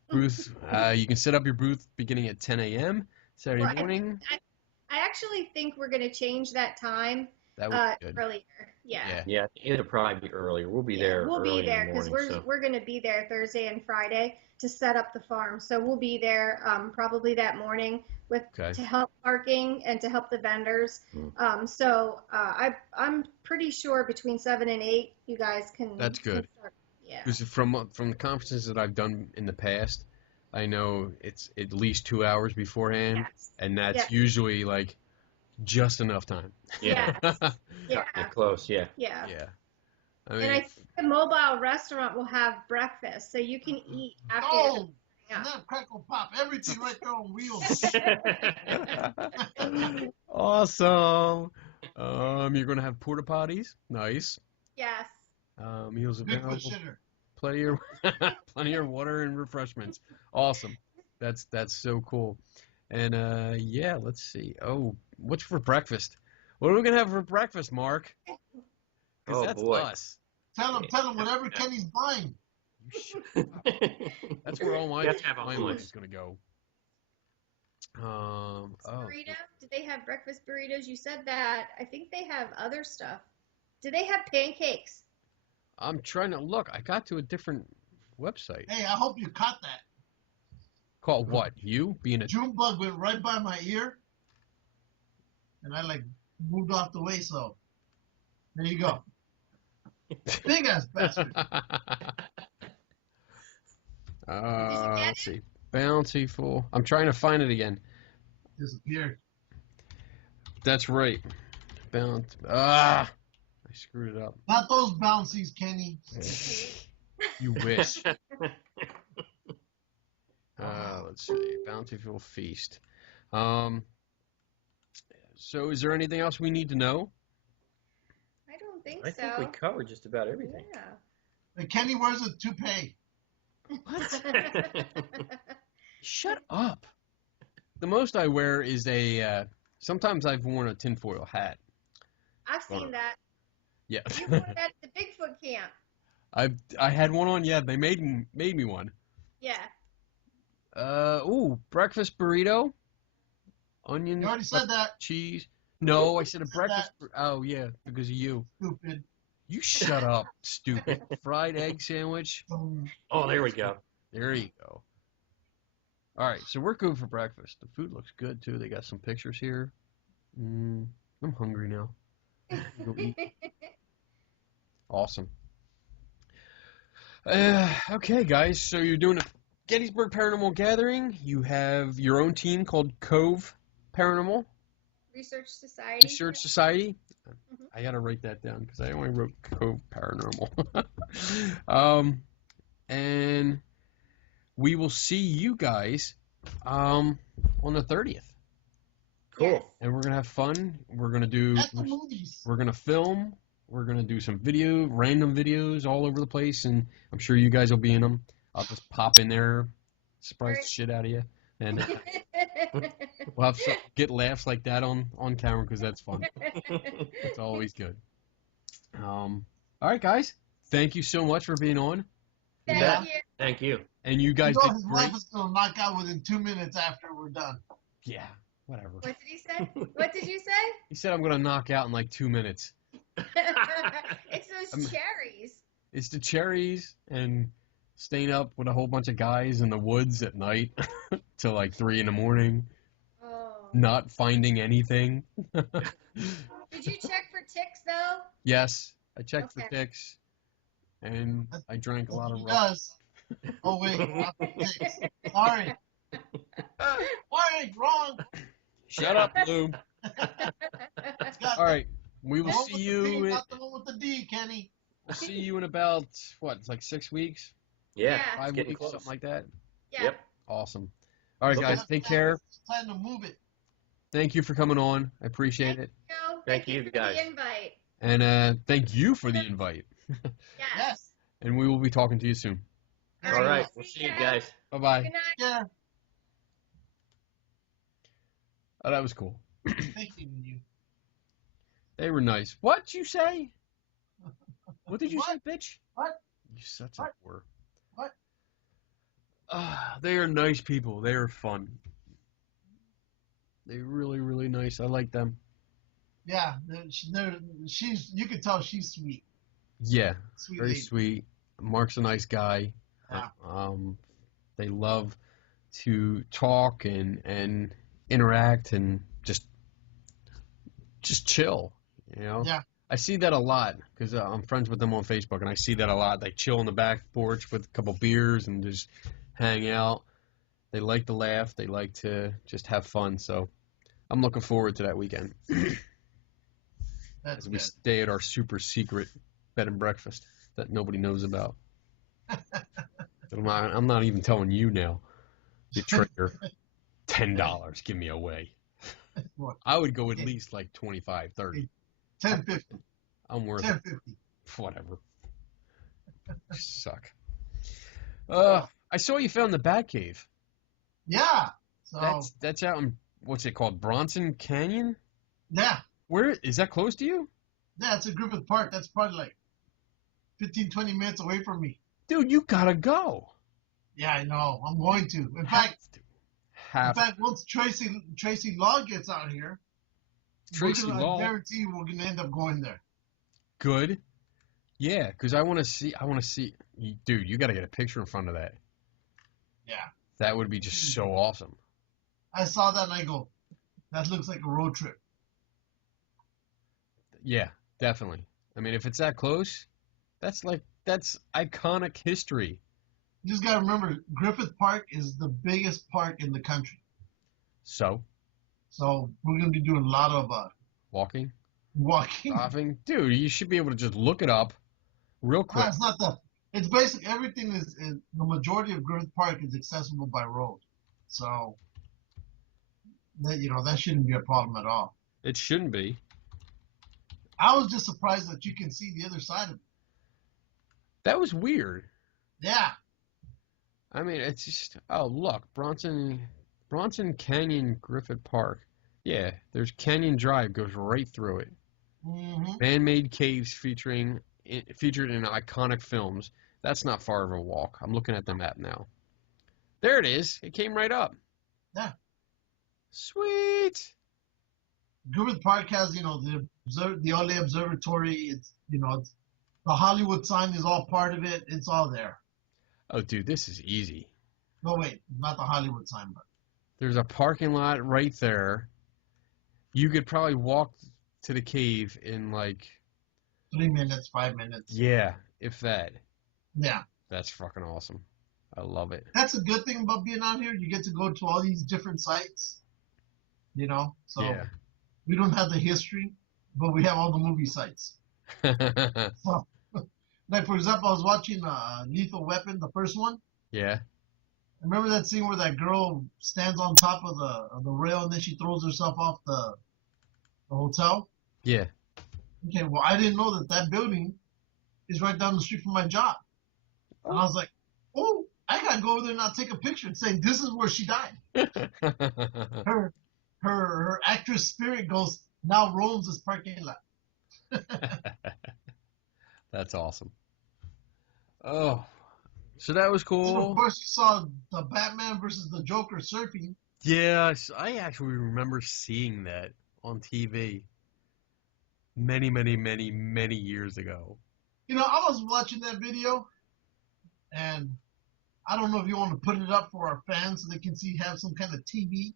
Booth. You can set up your booth beginning at 10 a.m. Saturday morning. I actually think we're going to change that time. That would be good. Earlier. Yeah. Yeah, it'll probably be earlier. We'll be there. We'll be there because so. we're going to be there Thursday and Friday to set up the farm. So we'll be there probably that morning to help parking and to help the vendors. So I'm pretty sure between 7 and 8 you guys can. That's good. Yeah. Because from the conferences that I've done in the past, I know it's at least 2 hours beforehand, and that's usually like just enough time. Yeah. Yeah. Close. Yeah. Yeah. Yeah. I mean, and I think the mobile restaurant will have breakfast, so you can eat after. Oh, snap, crackle, pop, everything right there on wheels. Awesome. You're gonna have porta potties. Nice. Yes. Meals available. Bigfoot shitter. Plenty of water and refreshments. Awesome. That's so cool. And let's see. Oh, what's for breakfast? What are we gonna have for breakfast, Mark? Because that's us. Tell him whatever Kenny's buying. That's where all my money is gonna go. Burrito? Did they have breakfast burritos? You said that. I think they have other stuff. Do they have pancakes? I'm trying to look. I got to a different website. Hey, I hope you caught that. Called what? You being a June bug went right by my ear, and I moved off the way. So there you go. Big ass bastard. Let's see. Bountiful. I'm trying to find it again. Disappeared. That's right. I screwed it up. Not those bouncies, Kenny. You wish. Let's see. Bountiful Feast. So is there anything else we need to know? I don't think I think we covered just about everything. Yeah. And Kenny wears a toupee. What? Shut up. The most I wear is sometimes I've worn a tinfoil hat. I've seen that. Yeah. You wore that at the Bigfoot camp. I had one on. Yeah, they made me one. Yeah. Breakfast burrito. Onions. You already said that. Cheese. No, I said a breakfast. Oh yeah, because of you. Stupid. You shut up, stupid. Fried egg sandwich. Oh, there we go. There you go. All right, so we're going for breakfast. The food looks good too. They got some pictures here. I'm hungry now. Go eat. Awesome. Okay, guys. So you're doing a Gettysburg Paranormal Gathering. You have your own team called Cove Paranormal Research Society. Research Society. I gotta write that down because I only wrote Cove Paranormal. And we will see you guys on the 30th. Cool. Yes. And we're gonna have fun. We're gonna do. At the movies. We're gonna film. We're gonna do some random videos all over the place, and I'm sure you guys will be in them. I'll just pop in there, surprise the shit out of you, and we'll have get laughs like that on camera because that's fun. It's always good. All right, guys. Thank you so much for being on. Thank Yeah. you. Thank you. And you guys You know did his great. wife is gonna knock out within 2 minutes after we're done. Yeah, whatever. What did he say? What did you say? He said I'm gonna knock out in like 2 minutes. It's those cherries. It's the cherries and staying up with a whole bunch of guys in the woods at night till like 3 a.m. Oh. Not finding anything. Did you check for ticks though? Yes, I checked for Okay. ticks, and I drank a lot of He rum. does. Oh wait, not the ticks. Sorry. Sorry, wrong. Shut up, Lou. It's got All right, we the will one see with the you. P, not the one with the D, Kenny. We'll see you in about what? It's like 6 weeks, Yeah. Yeah. It's 5 getting weeks, close. something like that. Yeah. Yep. Awesome. All right, Okay. guys, take care. It's time to move it. Thank you for coming on. I appreciate it, No, Thank you, for guys. the invite. and thank you for the invite. Yes. Yes. And we will be talking to you soon. All right. We'll see you guys. Bye bye. Good night. Yeah. Oh, that was cool. Thinking you. They were nice. What you say? What did you say, What? bitch? What? You such What? a whore. What? They are nice people. They are fun. They're really, really nice. I like them. Yeah, she's. You can tell she's sweet. Yeah, Sweet very lady. sweet. Mark's a nice guy. Yeah. They love to talk and interact and just chill. You know. Yeah. I see that a lot because I'm friends with them on Facebook, and I see that a lot. They chill on the back porch with a couple beers and just hang out. They like to laugh. They like to just have fun. So I'm looking forward to that weekend That's as we good. stay at our super secret bed and breakfast that nobody knows about. I'm not even telling you now. You trigger $10. Give me away. What? I would go at least like 25, 30. 10.50. I'm worth it. 10.50. Whatever. You suck. I saw you found the Batcave. Yeah. So That's out in, what's it called, Bronson Canyon? yeah, Where is that close to you? it's a Griffith Park. That's probably like 15, 20 minutes away from me. Dude, you gotta go. Yeah, I know. I'm going to. In fact, once Tracy Law gets out here, Tracy Law. I guarantee you we're gonna end up going there. Good. Yeah, because I want to see. Dude, you got to get a picture in front of that. Yeah. That would be just so awesome. I saw that and I go, that looks like a road trip. Yeah, definitely. I mean, if it's that close, that's iconic history. You just gotta remember, Griffith Park is the biggest park in the country. So, So we're gonna be doing a lot of walking, walking. stopping. Dude, you should be able to just look it up real quick. It's not the. It's basic. Everything is the majority of Griffith Park is accessible by road. So that shouldn't be a problem at all. It shouldn't be. I was just surprised that you can see the other side of it. That was weird. Yeah. I mean, it's just, oh, look, Bronson Canyon, Griffith Park. Yeah, there's Canyon Drive, goes right through it. Mm-hmm. Man-made caves featured in iconic films. That's not far of a walk. I'm looking at the map now. There it is. It came right up. Yeah. Sweet. Griffith Park has, the LA Observatory. It's, the Hollywood sign is all part of it. It's all there. Oh, dude, this is easy. No, wait, not the Hollywood sign, but There's a parking lot right there. You could probably walk to the cave in like 3 minutes, 5 minutes. yeah, if that. Yeah. That's fucking awesome. I love it. That's a good thing about being out here. You get to go to all these different sites, you know? So Yeah. we don't have the history, but we have all the movie sites. So, like, for example, I was watching Lethal Weapon, the first one. Yeah. Remember that scene where that girl stands on top of the rail and then she throws herself off the hotel? Yeah. Okay, well, I didn't know that building is right down the street from my job. And I was like, oh, I got to go over there and not take a picture and say, this is where she died. Her actress spirit ghost now roams this parking lot. That's awesome. Oh, so that was cool. So of course, you saw the Batman versus the Joker surfing. Yeah, I actually remember seeing that on TV many, many, many, many years ago. You know, I was watching that video, and I don't know if you want to put it up for our fans so they can have some kind of TV.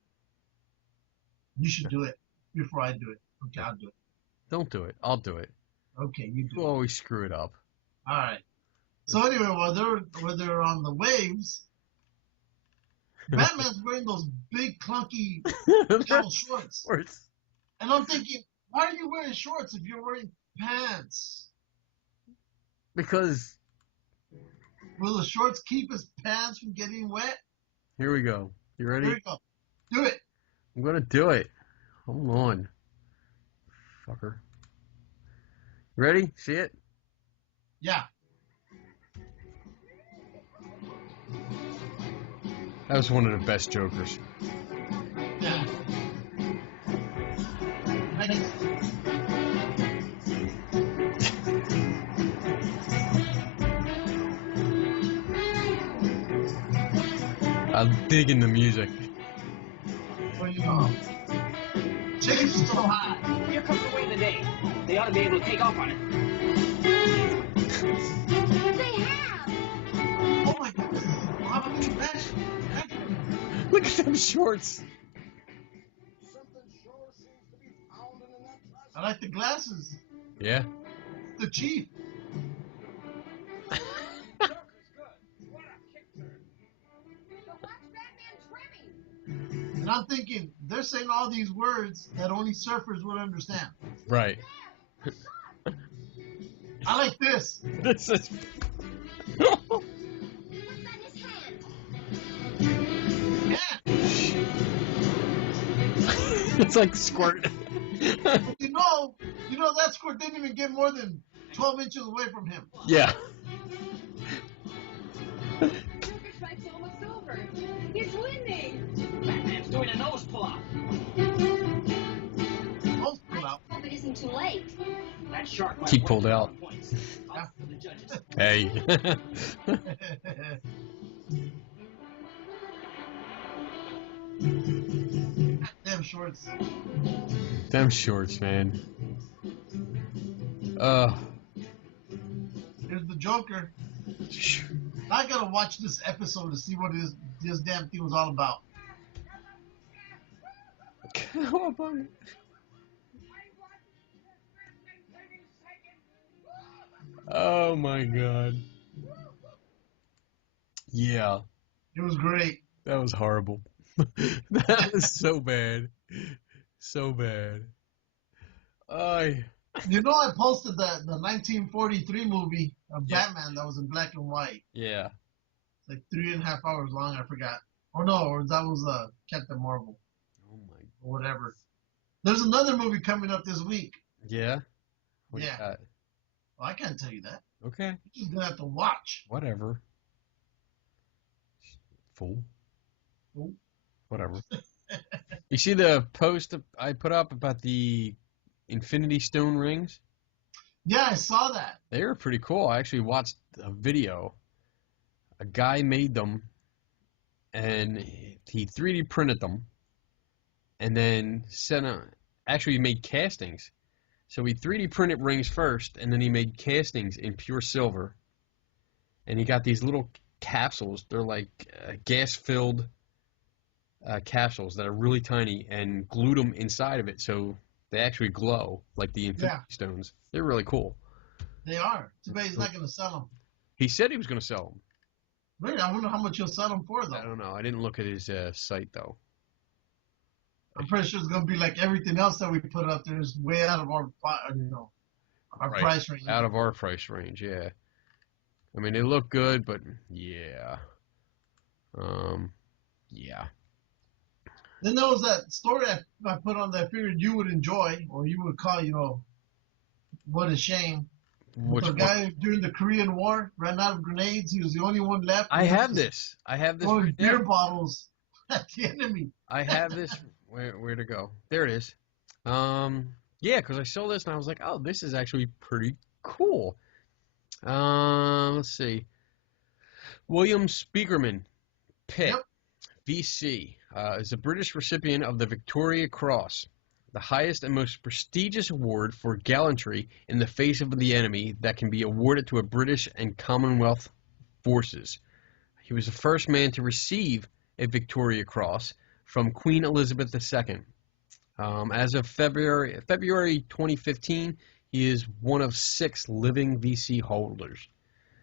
You should do it before I do it. Okay, I'll do it. Don't do it. I'll do it. Okay, you do You it. always screw it up. All right. So anyway, while they're on the waves, Batman's wearing those big clunky metal shorts, and I'm thinking, why are you wearing shorts if you're wearing pants? Because Will the shorts keep his pants from getting wet? here we go. You ready? Here we go. Do it. I'm gonna do it. Hold on, fucker. Ready? See it? Yeah. That was one of the best Jokers. Yeah. I'm digging the music. Where you go? Chickens so high. Here comes the way of the day. They ought to be able to take off on it. They have. Oh my goodness. Look at them shorts. I like the glasses. Yeah. The Chief. And I'm thinking, they're saying all these words that only surfers would understand. Right. I like this. This is. Yeah. It's like squirt. You know that squirt didn't even get more than 12 inches away from him. Yeah. Joker's fight's almost over. He's winning. Batman's doing a nose pull-out. Most pull out. Hope it isn't too late. That shark might He work pulled for out. points. Up for the judges. Hey. Damn shorts. Them shorts, man. Here's the Joker. I gotta watch this episode to see what this damn thing was all about. Oh my god. Yeah, It was great. that was horrible. That was so bad. So bad. You know, I posted the 1943 movie of Batman that was in black and white. Yeah. Like 3.5 hours long, I forgot. Oh no, or that was Captain Marvel Oh my. or whatever. There's another movie coming up this week. Yeah. What you Yeah. got? Well, I can't tell you that. Okay. You're just gonna have to watch. Whatever. Fool. Fool. Whatever. You see the post I put up about the Infinity Stone rings? Yeah, I saw that. They were pretty cool. I actually watched a video. A guy made them, and he 3D printed them, and then actually he made castings. So he 3D printed rings first, and then he made castings in pure silver. And he got these little capsules. They're like gas-filled capsules that are really tiny, and glued them inside of it so they actually glow like the Infinity Stones. They're really cool. They are. Too bad he's not going to sell them. He said he was going to sell them. Really? I wonder how much he'll sell them for, though. I don't know. I didn't look at his site, though. I'm pretty sure it's going to be like everything else that we put up there is way out of our price range. Out of our price range, yeah. I mean, they look good, but yeah. Yeah. Then there was that story I put on that I figured you would enjoy, or you would call, what a shame. The guy during the Korean War ran out of grenades. He was the only one left. I have this Throwing beer bottles at the enemy. I have this. Where to go? There it is. Yeah, because I saw this and I was like, oh, this is actually pretty cool. Let's see. William Spiegelman, Pitt, VC, is a British recipient of the Victoria Cross, the highest and most prestigious award for gallantry in the face of the enemy that can be awarded to a British and Commonwealth forces. He was the first man to receive a Victoria Cross from Queen Elizabeth II. As of February 2015, he is one of 6 living VC holders.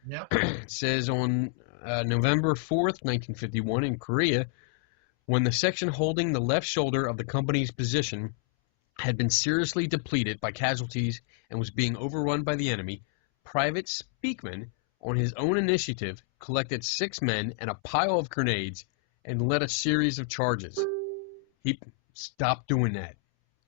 Yep. It says on November 4th, 1951, in Korea, when the section holding the left shoulder of the company's position had been seriously depleted by casualties and was being overrun by the enemy, Private Speakman, on his own initiative, collected 6 men and a pile of grenades and led a series of charges. He stopped doing that.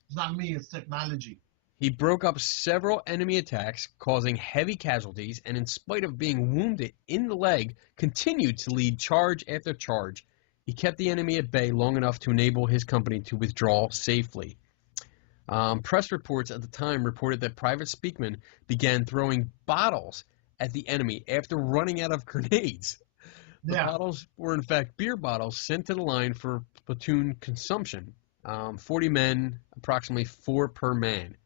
It's not me, it's technology. He broke up several enemy attacks, causing heavy casualties, and in spite of being wounded in the leg, continued to lead charge after charge. He kept the enemy at bay long enough to enable his company to withdraw safely. Press reports at the time reported that Private Speakman began throwing bottles at the enemy after running out of grenades. The bottles were, in fact, beer bottles sent to the line for platoon consumption. 40 men, approximately 4 per man.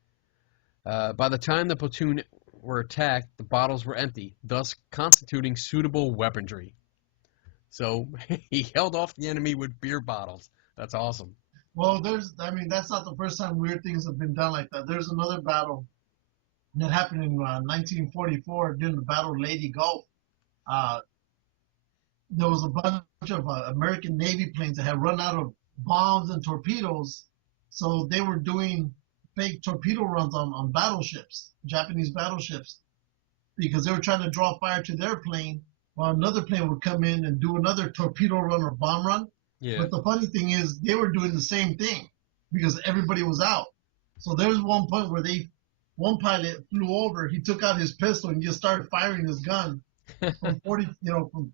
By the time the platoon were attacked, the bottles were empty, thus constituting suitable weaponry. So he held off the enemy with beer bottles. That's awesome. Well, that's not the first time weird things have been done like that. There's another battle that happened in 1944 during the Battle of Leyte Gulf. There was a bunch of American Navy planes that had run out of bombs and torpedoes, so they were doing fake torpedo runs on battleships, Japanese battleships, because they were trying to draw fire to their plane while another plane would come in and do another torpedo run or bomb run. Yeah. But the funny thing is they were doing the same thing because everybody was out. So there was one point where one pilot flew over, he took out his pistol and just started firing his gun from 40, from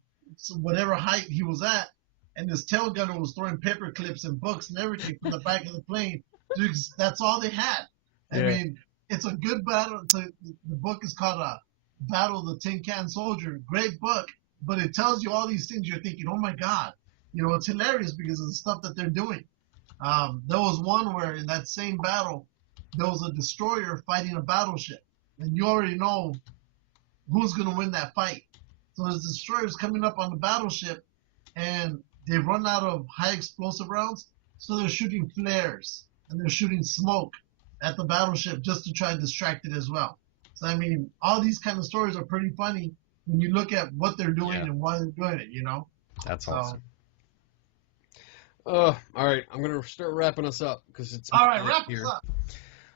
whatever height he was at, and his tail gunner was throwing paper clips and books and everything from the back of the plane. That's all they had. I mean, it's a good battle. The book is called Battle of the Tin Can Soldier. Great book, but it tells you all these things. You're thinking, oh my God, it's hilarious because of the stuff that they're doing. There was one where in that same battle, there was a destroyer fighting a battleship, and you already know who's going to win that fight. So there's destroyers coming up on the battleship, and they've run out of high explosive rounds, so they're shooting flares and they're shooting smoke at the battleship just to try to distract it as well. So I mean, all these kind of stories are pretty funny when you look at what they're doing and why they're doing it. That's awesome. All right, I'm gonna start wrapping us up because it's all right. Wrap us up.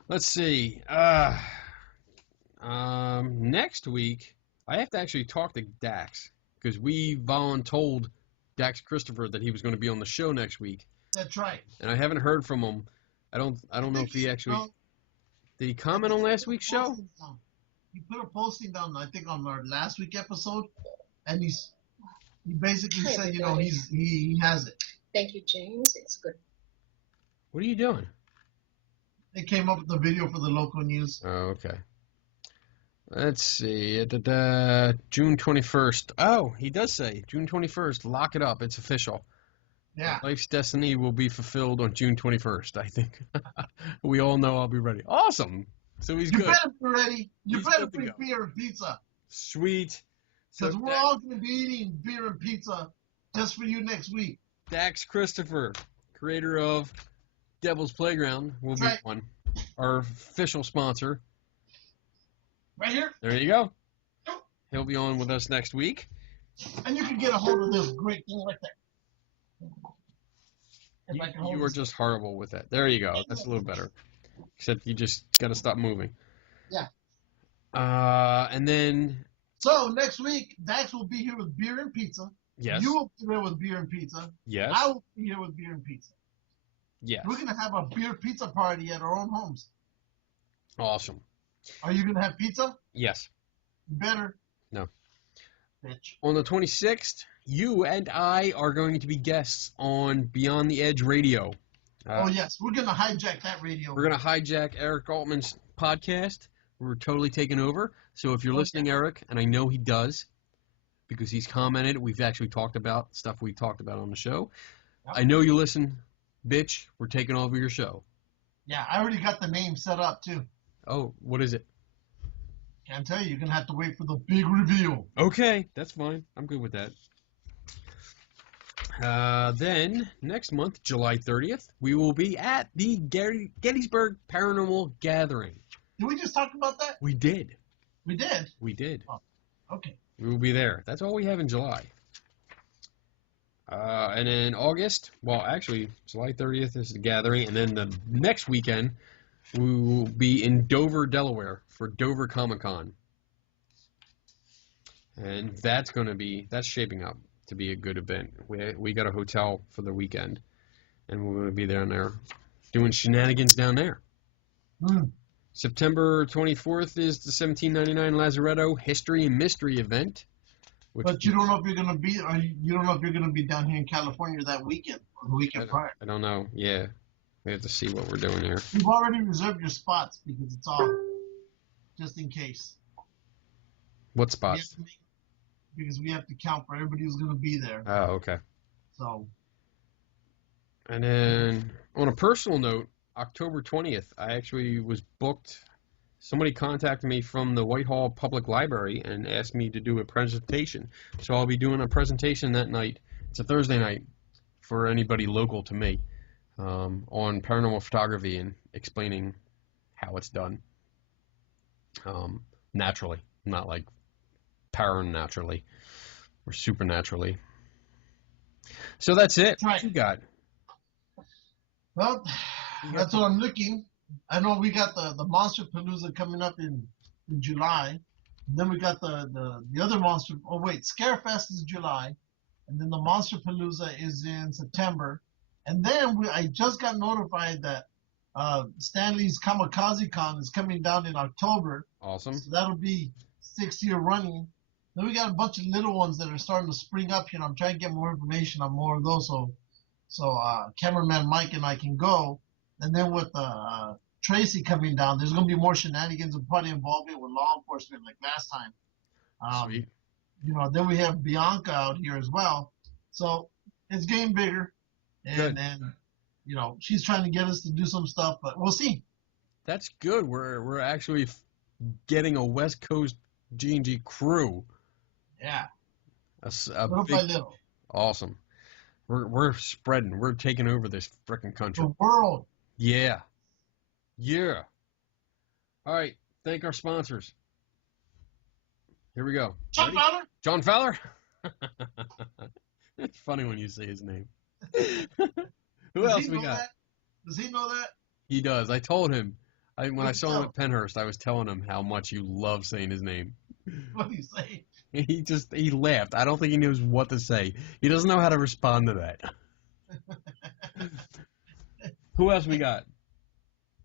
Let's see. Next week, I have to actually talk to Dax because we told Dax Christopher that he was going to be on the show next week. That's right. And I haven't heard from him. I don't know if he actually did he comment on last week's show. He put a posting down, I think, on our last week episode, and he basically said, he has it. Thank you, James. It's good. What are you doing? They came up with the video for the local news. Oh, okay. Let's see. June 21st. Oh, he does say June 21st. Lock it up. It's official. Yeah. Life's destiny will be fulfilled on June 21st, I think. We all know I'll be ready. Awesome. So he's good. You better be ready. You better bring beer and pizza. Sweet. Because we're all going to be eating beer and pizza just for you next week. Dax Christopher, creator of Devil's Playground, will be one. Our official sponsor. Right here. There you go. He'll be on with us next week. And you can get a hold of this great thing right there. You were just horrible with that. There you go. That's a little better. Except you just got to stop moving. Yeah. And then... So, next week, Dax will be here with beer and pizza. Yes. You will be here with beer and pizza. Yes. I will be here with beer and pizza. Yes. We're going to have a beer pizza party at our own homes. Awesome. Are you going to have pizza? Yes. You better. No. Bitch. On the 26th, you and I are going to be guests on Beyond the Edge Radio. Oh, yes. We're going to hijack that radio. We're going to hijack Eric Altman's podcast. We're totally taking over. So if you're listening, Eric, and I know he does, because he's commented, we've actually talked about stuff we talked about on the show. Yep. I know you listen, bitch. We're taking over your show. Yeah, I already got the name set up, too. Oh, what is it? Can't tell you. You're going to have to wait for the big reveal. Okay, that's fine. I'm good with that. Then, next month, July 30th, we will be at the Gettysburg Paranormal Gathering. Did we just talk about that? We did. We did? We did. Oh, okay. We will be there. That's all we have in July. And in August, well, actually, July 30th is the gathering, and then the next weekend, we will be in Dover, Delaware for Dover Comic-Con. And that's shaping up to be a good event. We got a hotel for the weekend, and we're going to be down there doing shenanigans down there. September 24th is the 1799 Lazaretto History and Mystery event. But you don't know if you're going to be, or you don't know if you're going to be down here in California that weekend or the weekend prior. I don't know. Yeah, we have to see what we're doing here. You've already reserved your spots because it's all just in case. What spots? Because we have to count for everybody who's going to be there. Oh, okay. So. And then on a personal note, October 20th, I actually was booked. Somebody contacted me from the Whitehall Public Library and asked me to do a presentation. So I'll be doing a presentation that night. It's a Thursday night for anybody local to me on paranormal photography and explaining how it's done. Naturally, not like paranormally or supernaturally. So that's it. Right. What you got? Well, that's what I'm looking. I know we got the Monster Palooza coming up in July. And then we got the other Monster. Oh, wait. Scarefest is July. And then the Monster Palooza is in September. And then I just got notified that Stanley's Kamikaze Con is coming down in October. Awesome. So that'll be 6 year running. Then we got a bunch of little ones that are starting to spring up. You know, I'm trying to get more information on more of those so cameraman Mike and I can go. And then with Tracy coming down, there's going to be more shenanigans and probably involvement with law enforcement like last time. Sweet. You know, then we have Bianca out here as well. So it's getting bigger. And you know, she's trying to get us to do some stuff, but we'll see. That's good. We're actually getting a West Coast G&G crew. Yeah. Little by little. Awesome. We're spreading. We're taking over this frickin' country. The world. Yeah. Yeah. All right. Thank our sponsors. Here we go. John Fowler. John Fowler? It's funny when you say his name. Who else we got? Does he know that? He does. I told him. When I saw him at Pennhurst, I was telling him how much you love saying his name. What do you say? He laughed. I don't think he knows what to say. He doesn't know how to respond to that. Who else we got?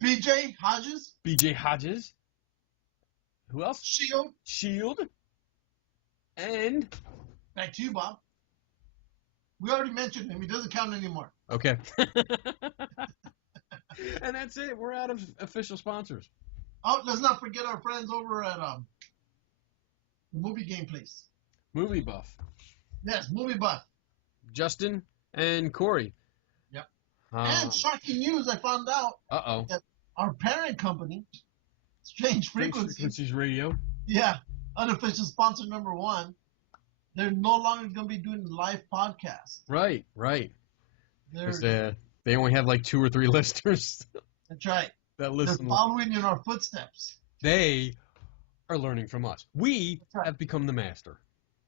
BJ Hodges. BJ Hodges. Who else? Shield. And back to you, Bob. We already mentioned him. He doesn't count anymore. Okay. And that's it. We're out of official sponsors. Oh, let's not forget our friends over at the Movie Game Place. Movie Buff. Yes, Movie Buff. Justin and Corey. Yep. And shocking news, I found out that our parent company, Strange Frequencies Radio. Yeah, unofficial sponsor number 1, they're no longer going to be doing live podcasts. Right. Because They're, they only have like 2 or 3 listeners that's right. that They're listen. following in our footsteps. They are learning from us. We right. have become the master.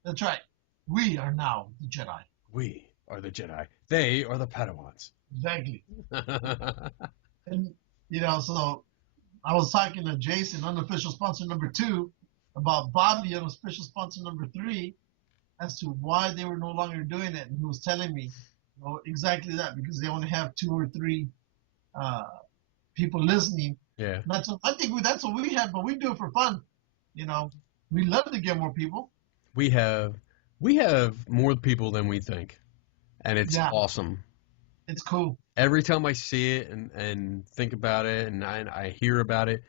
That's right. We are now the Jedi. We are the Jedi. They are the Padawans. Exactly. And, so I was talking to Jason, unofficial sponsor number 2, about Bobby, unofficial sponsor number 3, as to why they were no longer doing it. And he was telling me exactly that, because they only have 2 or 3 people listening. Yeah. I think that's what we have, but we do it for fun. We love to get more people. We have more people than we think, and it's awesome. It's cool. Every time I see it and think about it and I hear about it,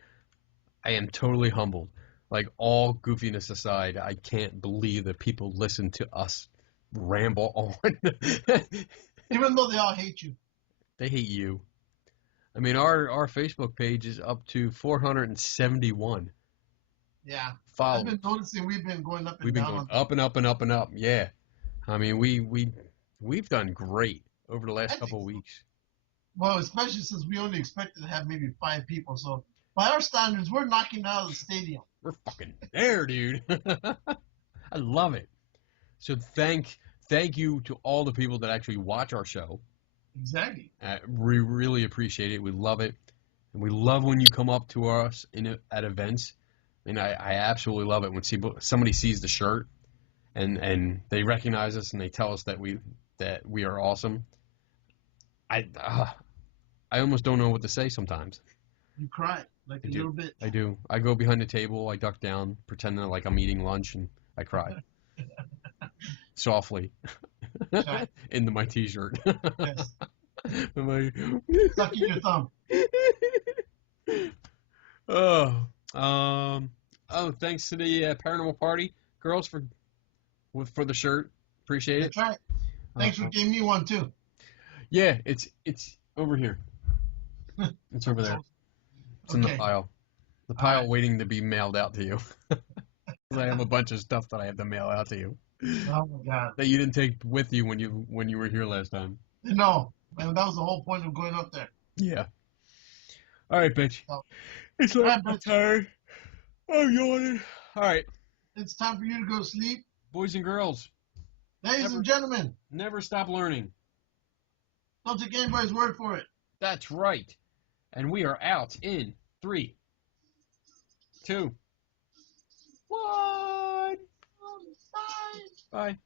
I am totally humbled. Like, all goofiness aside, I can't believe that people listen to us ramble on. Even though they all hate you. They hate you. I mean, our Facebook page is up to 471. Yeah. Followers. I've been noticing we've been going up and We've been down. going up and up and up and up. Yeah. I mean, we've done great over the last couple of weeks. Well, especially since we only expected to have maybe 5 people. So by our standards, we're knocking out of the stadium. We're fucking there, dude. I love it. So thank you to all the people that actually watch our show. Exactly. We really appreciate it. We love it. And we love when you come up to us at events. And I absolutely love it when somebody sees the shirt and they recognize us and they tell us that we are awesome. I almost don't know what to say sometimes. You cry like a little bit. I do. I go behind the table, I duck down, pretending like I'm eating lunch, and I cry. Softly. Into my t-shirt. Yes. I'm like, sucking your thumb. Thanks to the Paranormal Party girls for the shirt. Appreciate it. That's right. Thanks for giving me one too. Yeah, it's over here. It's over there. It's in the pile. The pile waiting to be mailed out to you. I have a bunch of stuff that I have to mail out to you. Oh my God. That you didn't take with you when you were here last time. No, and that was the whole point of going up there. Yeah. All right, bitch. So, it's like I'm tired. I'm yawning. All right. It's time for you to go to sleep. Boys and girls. Ladies and gentlemen. Never stop learning. Don't take anybody's word for it. That's right. And we are out in 3, 2, 1. Bye. Bye.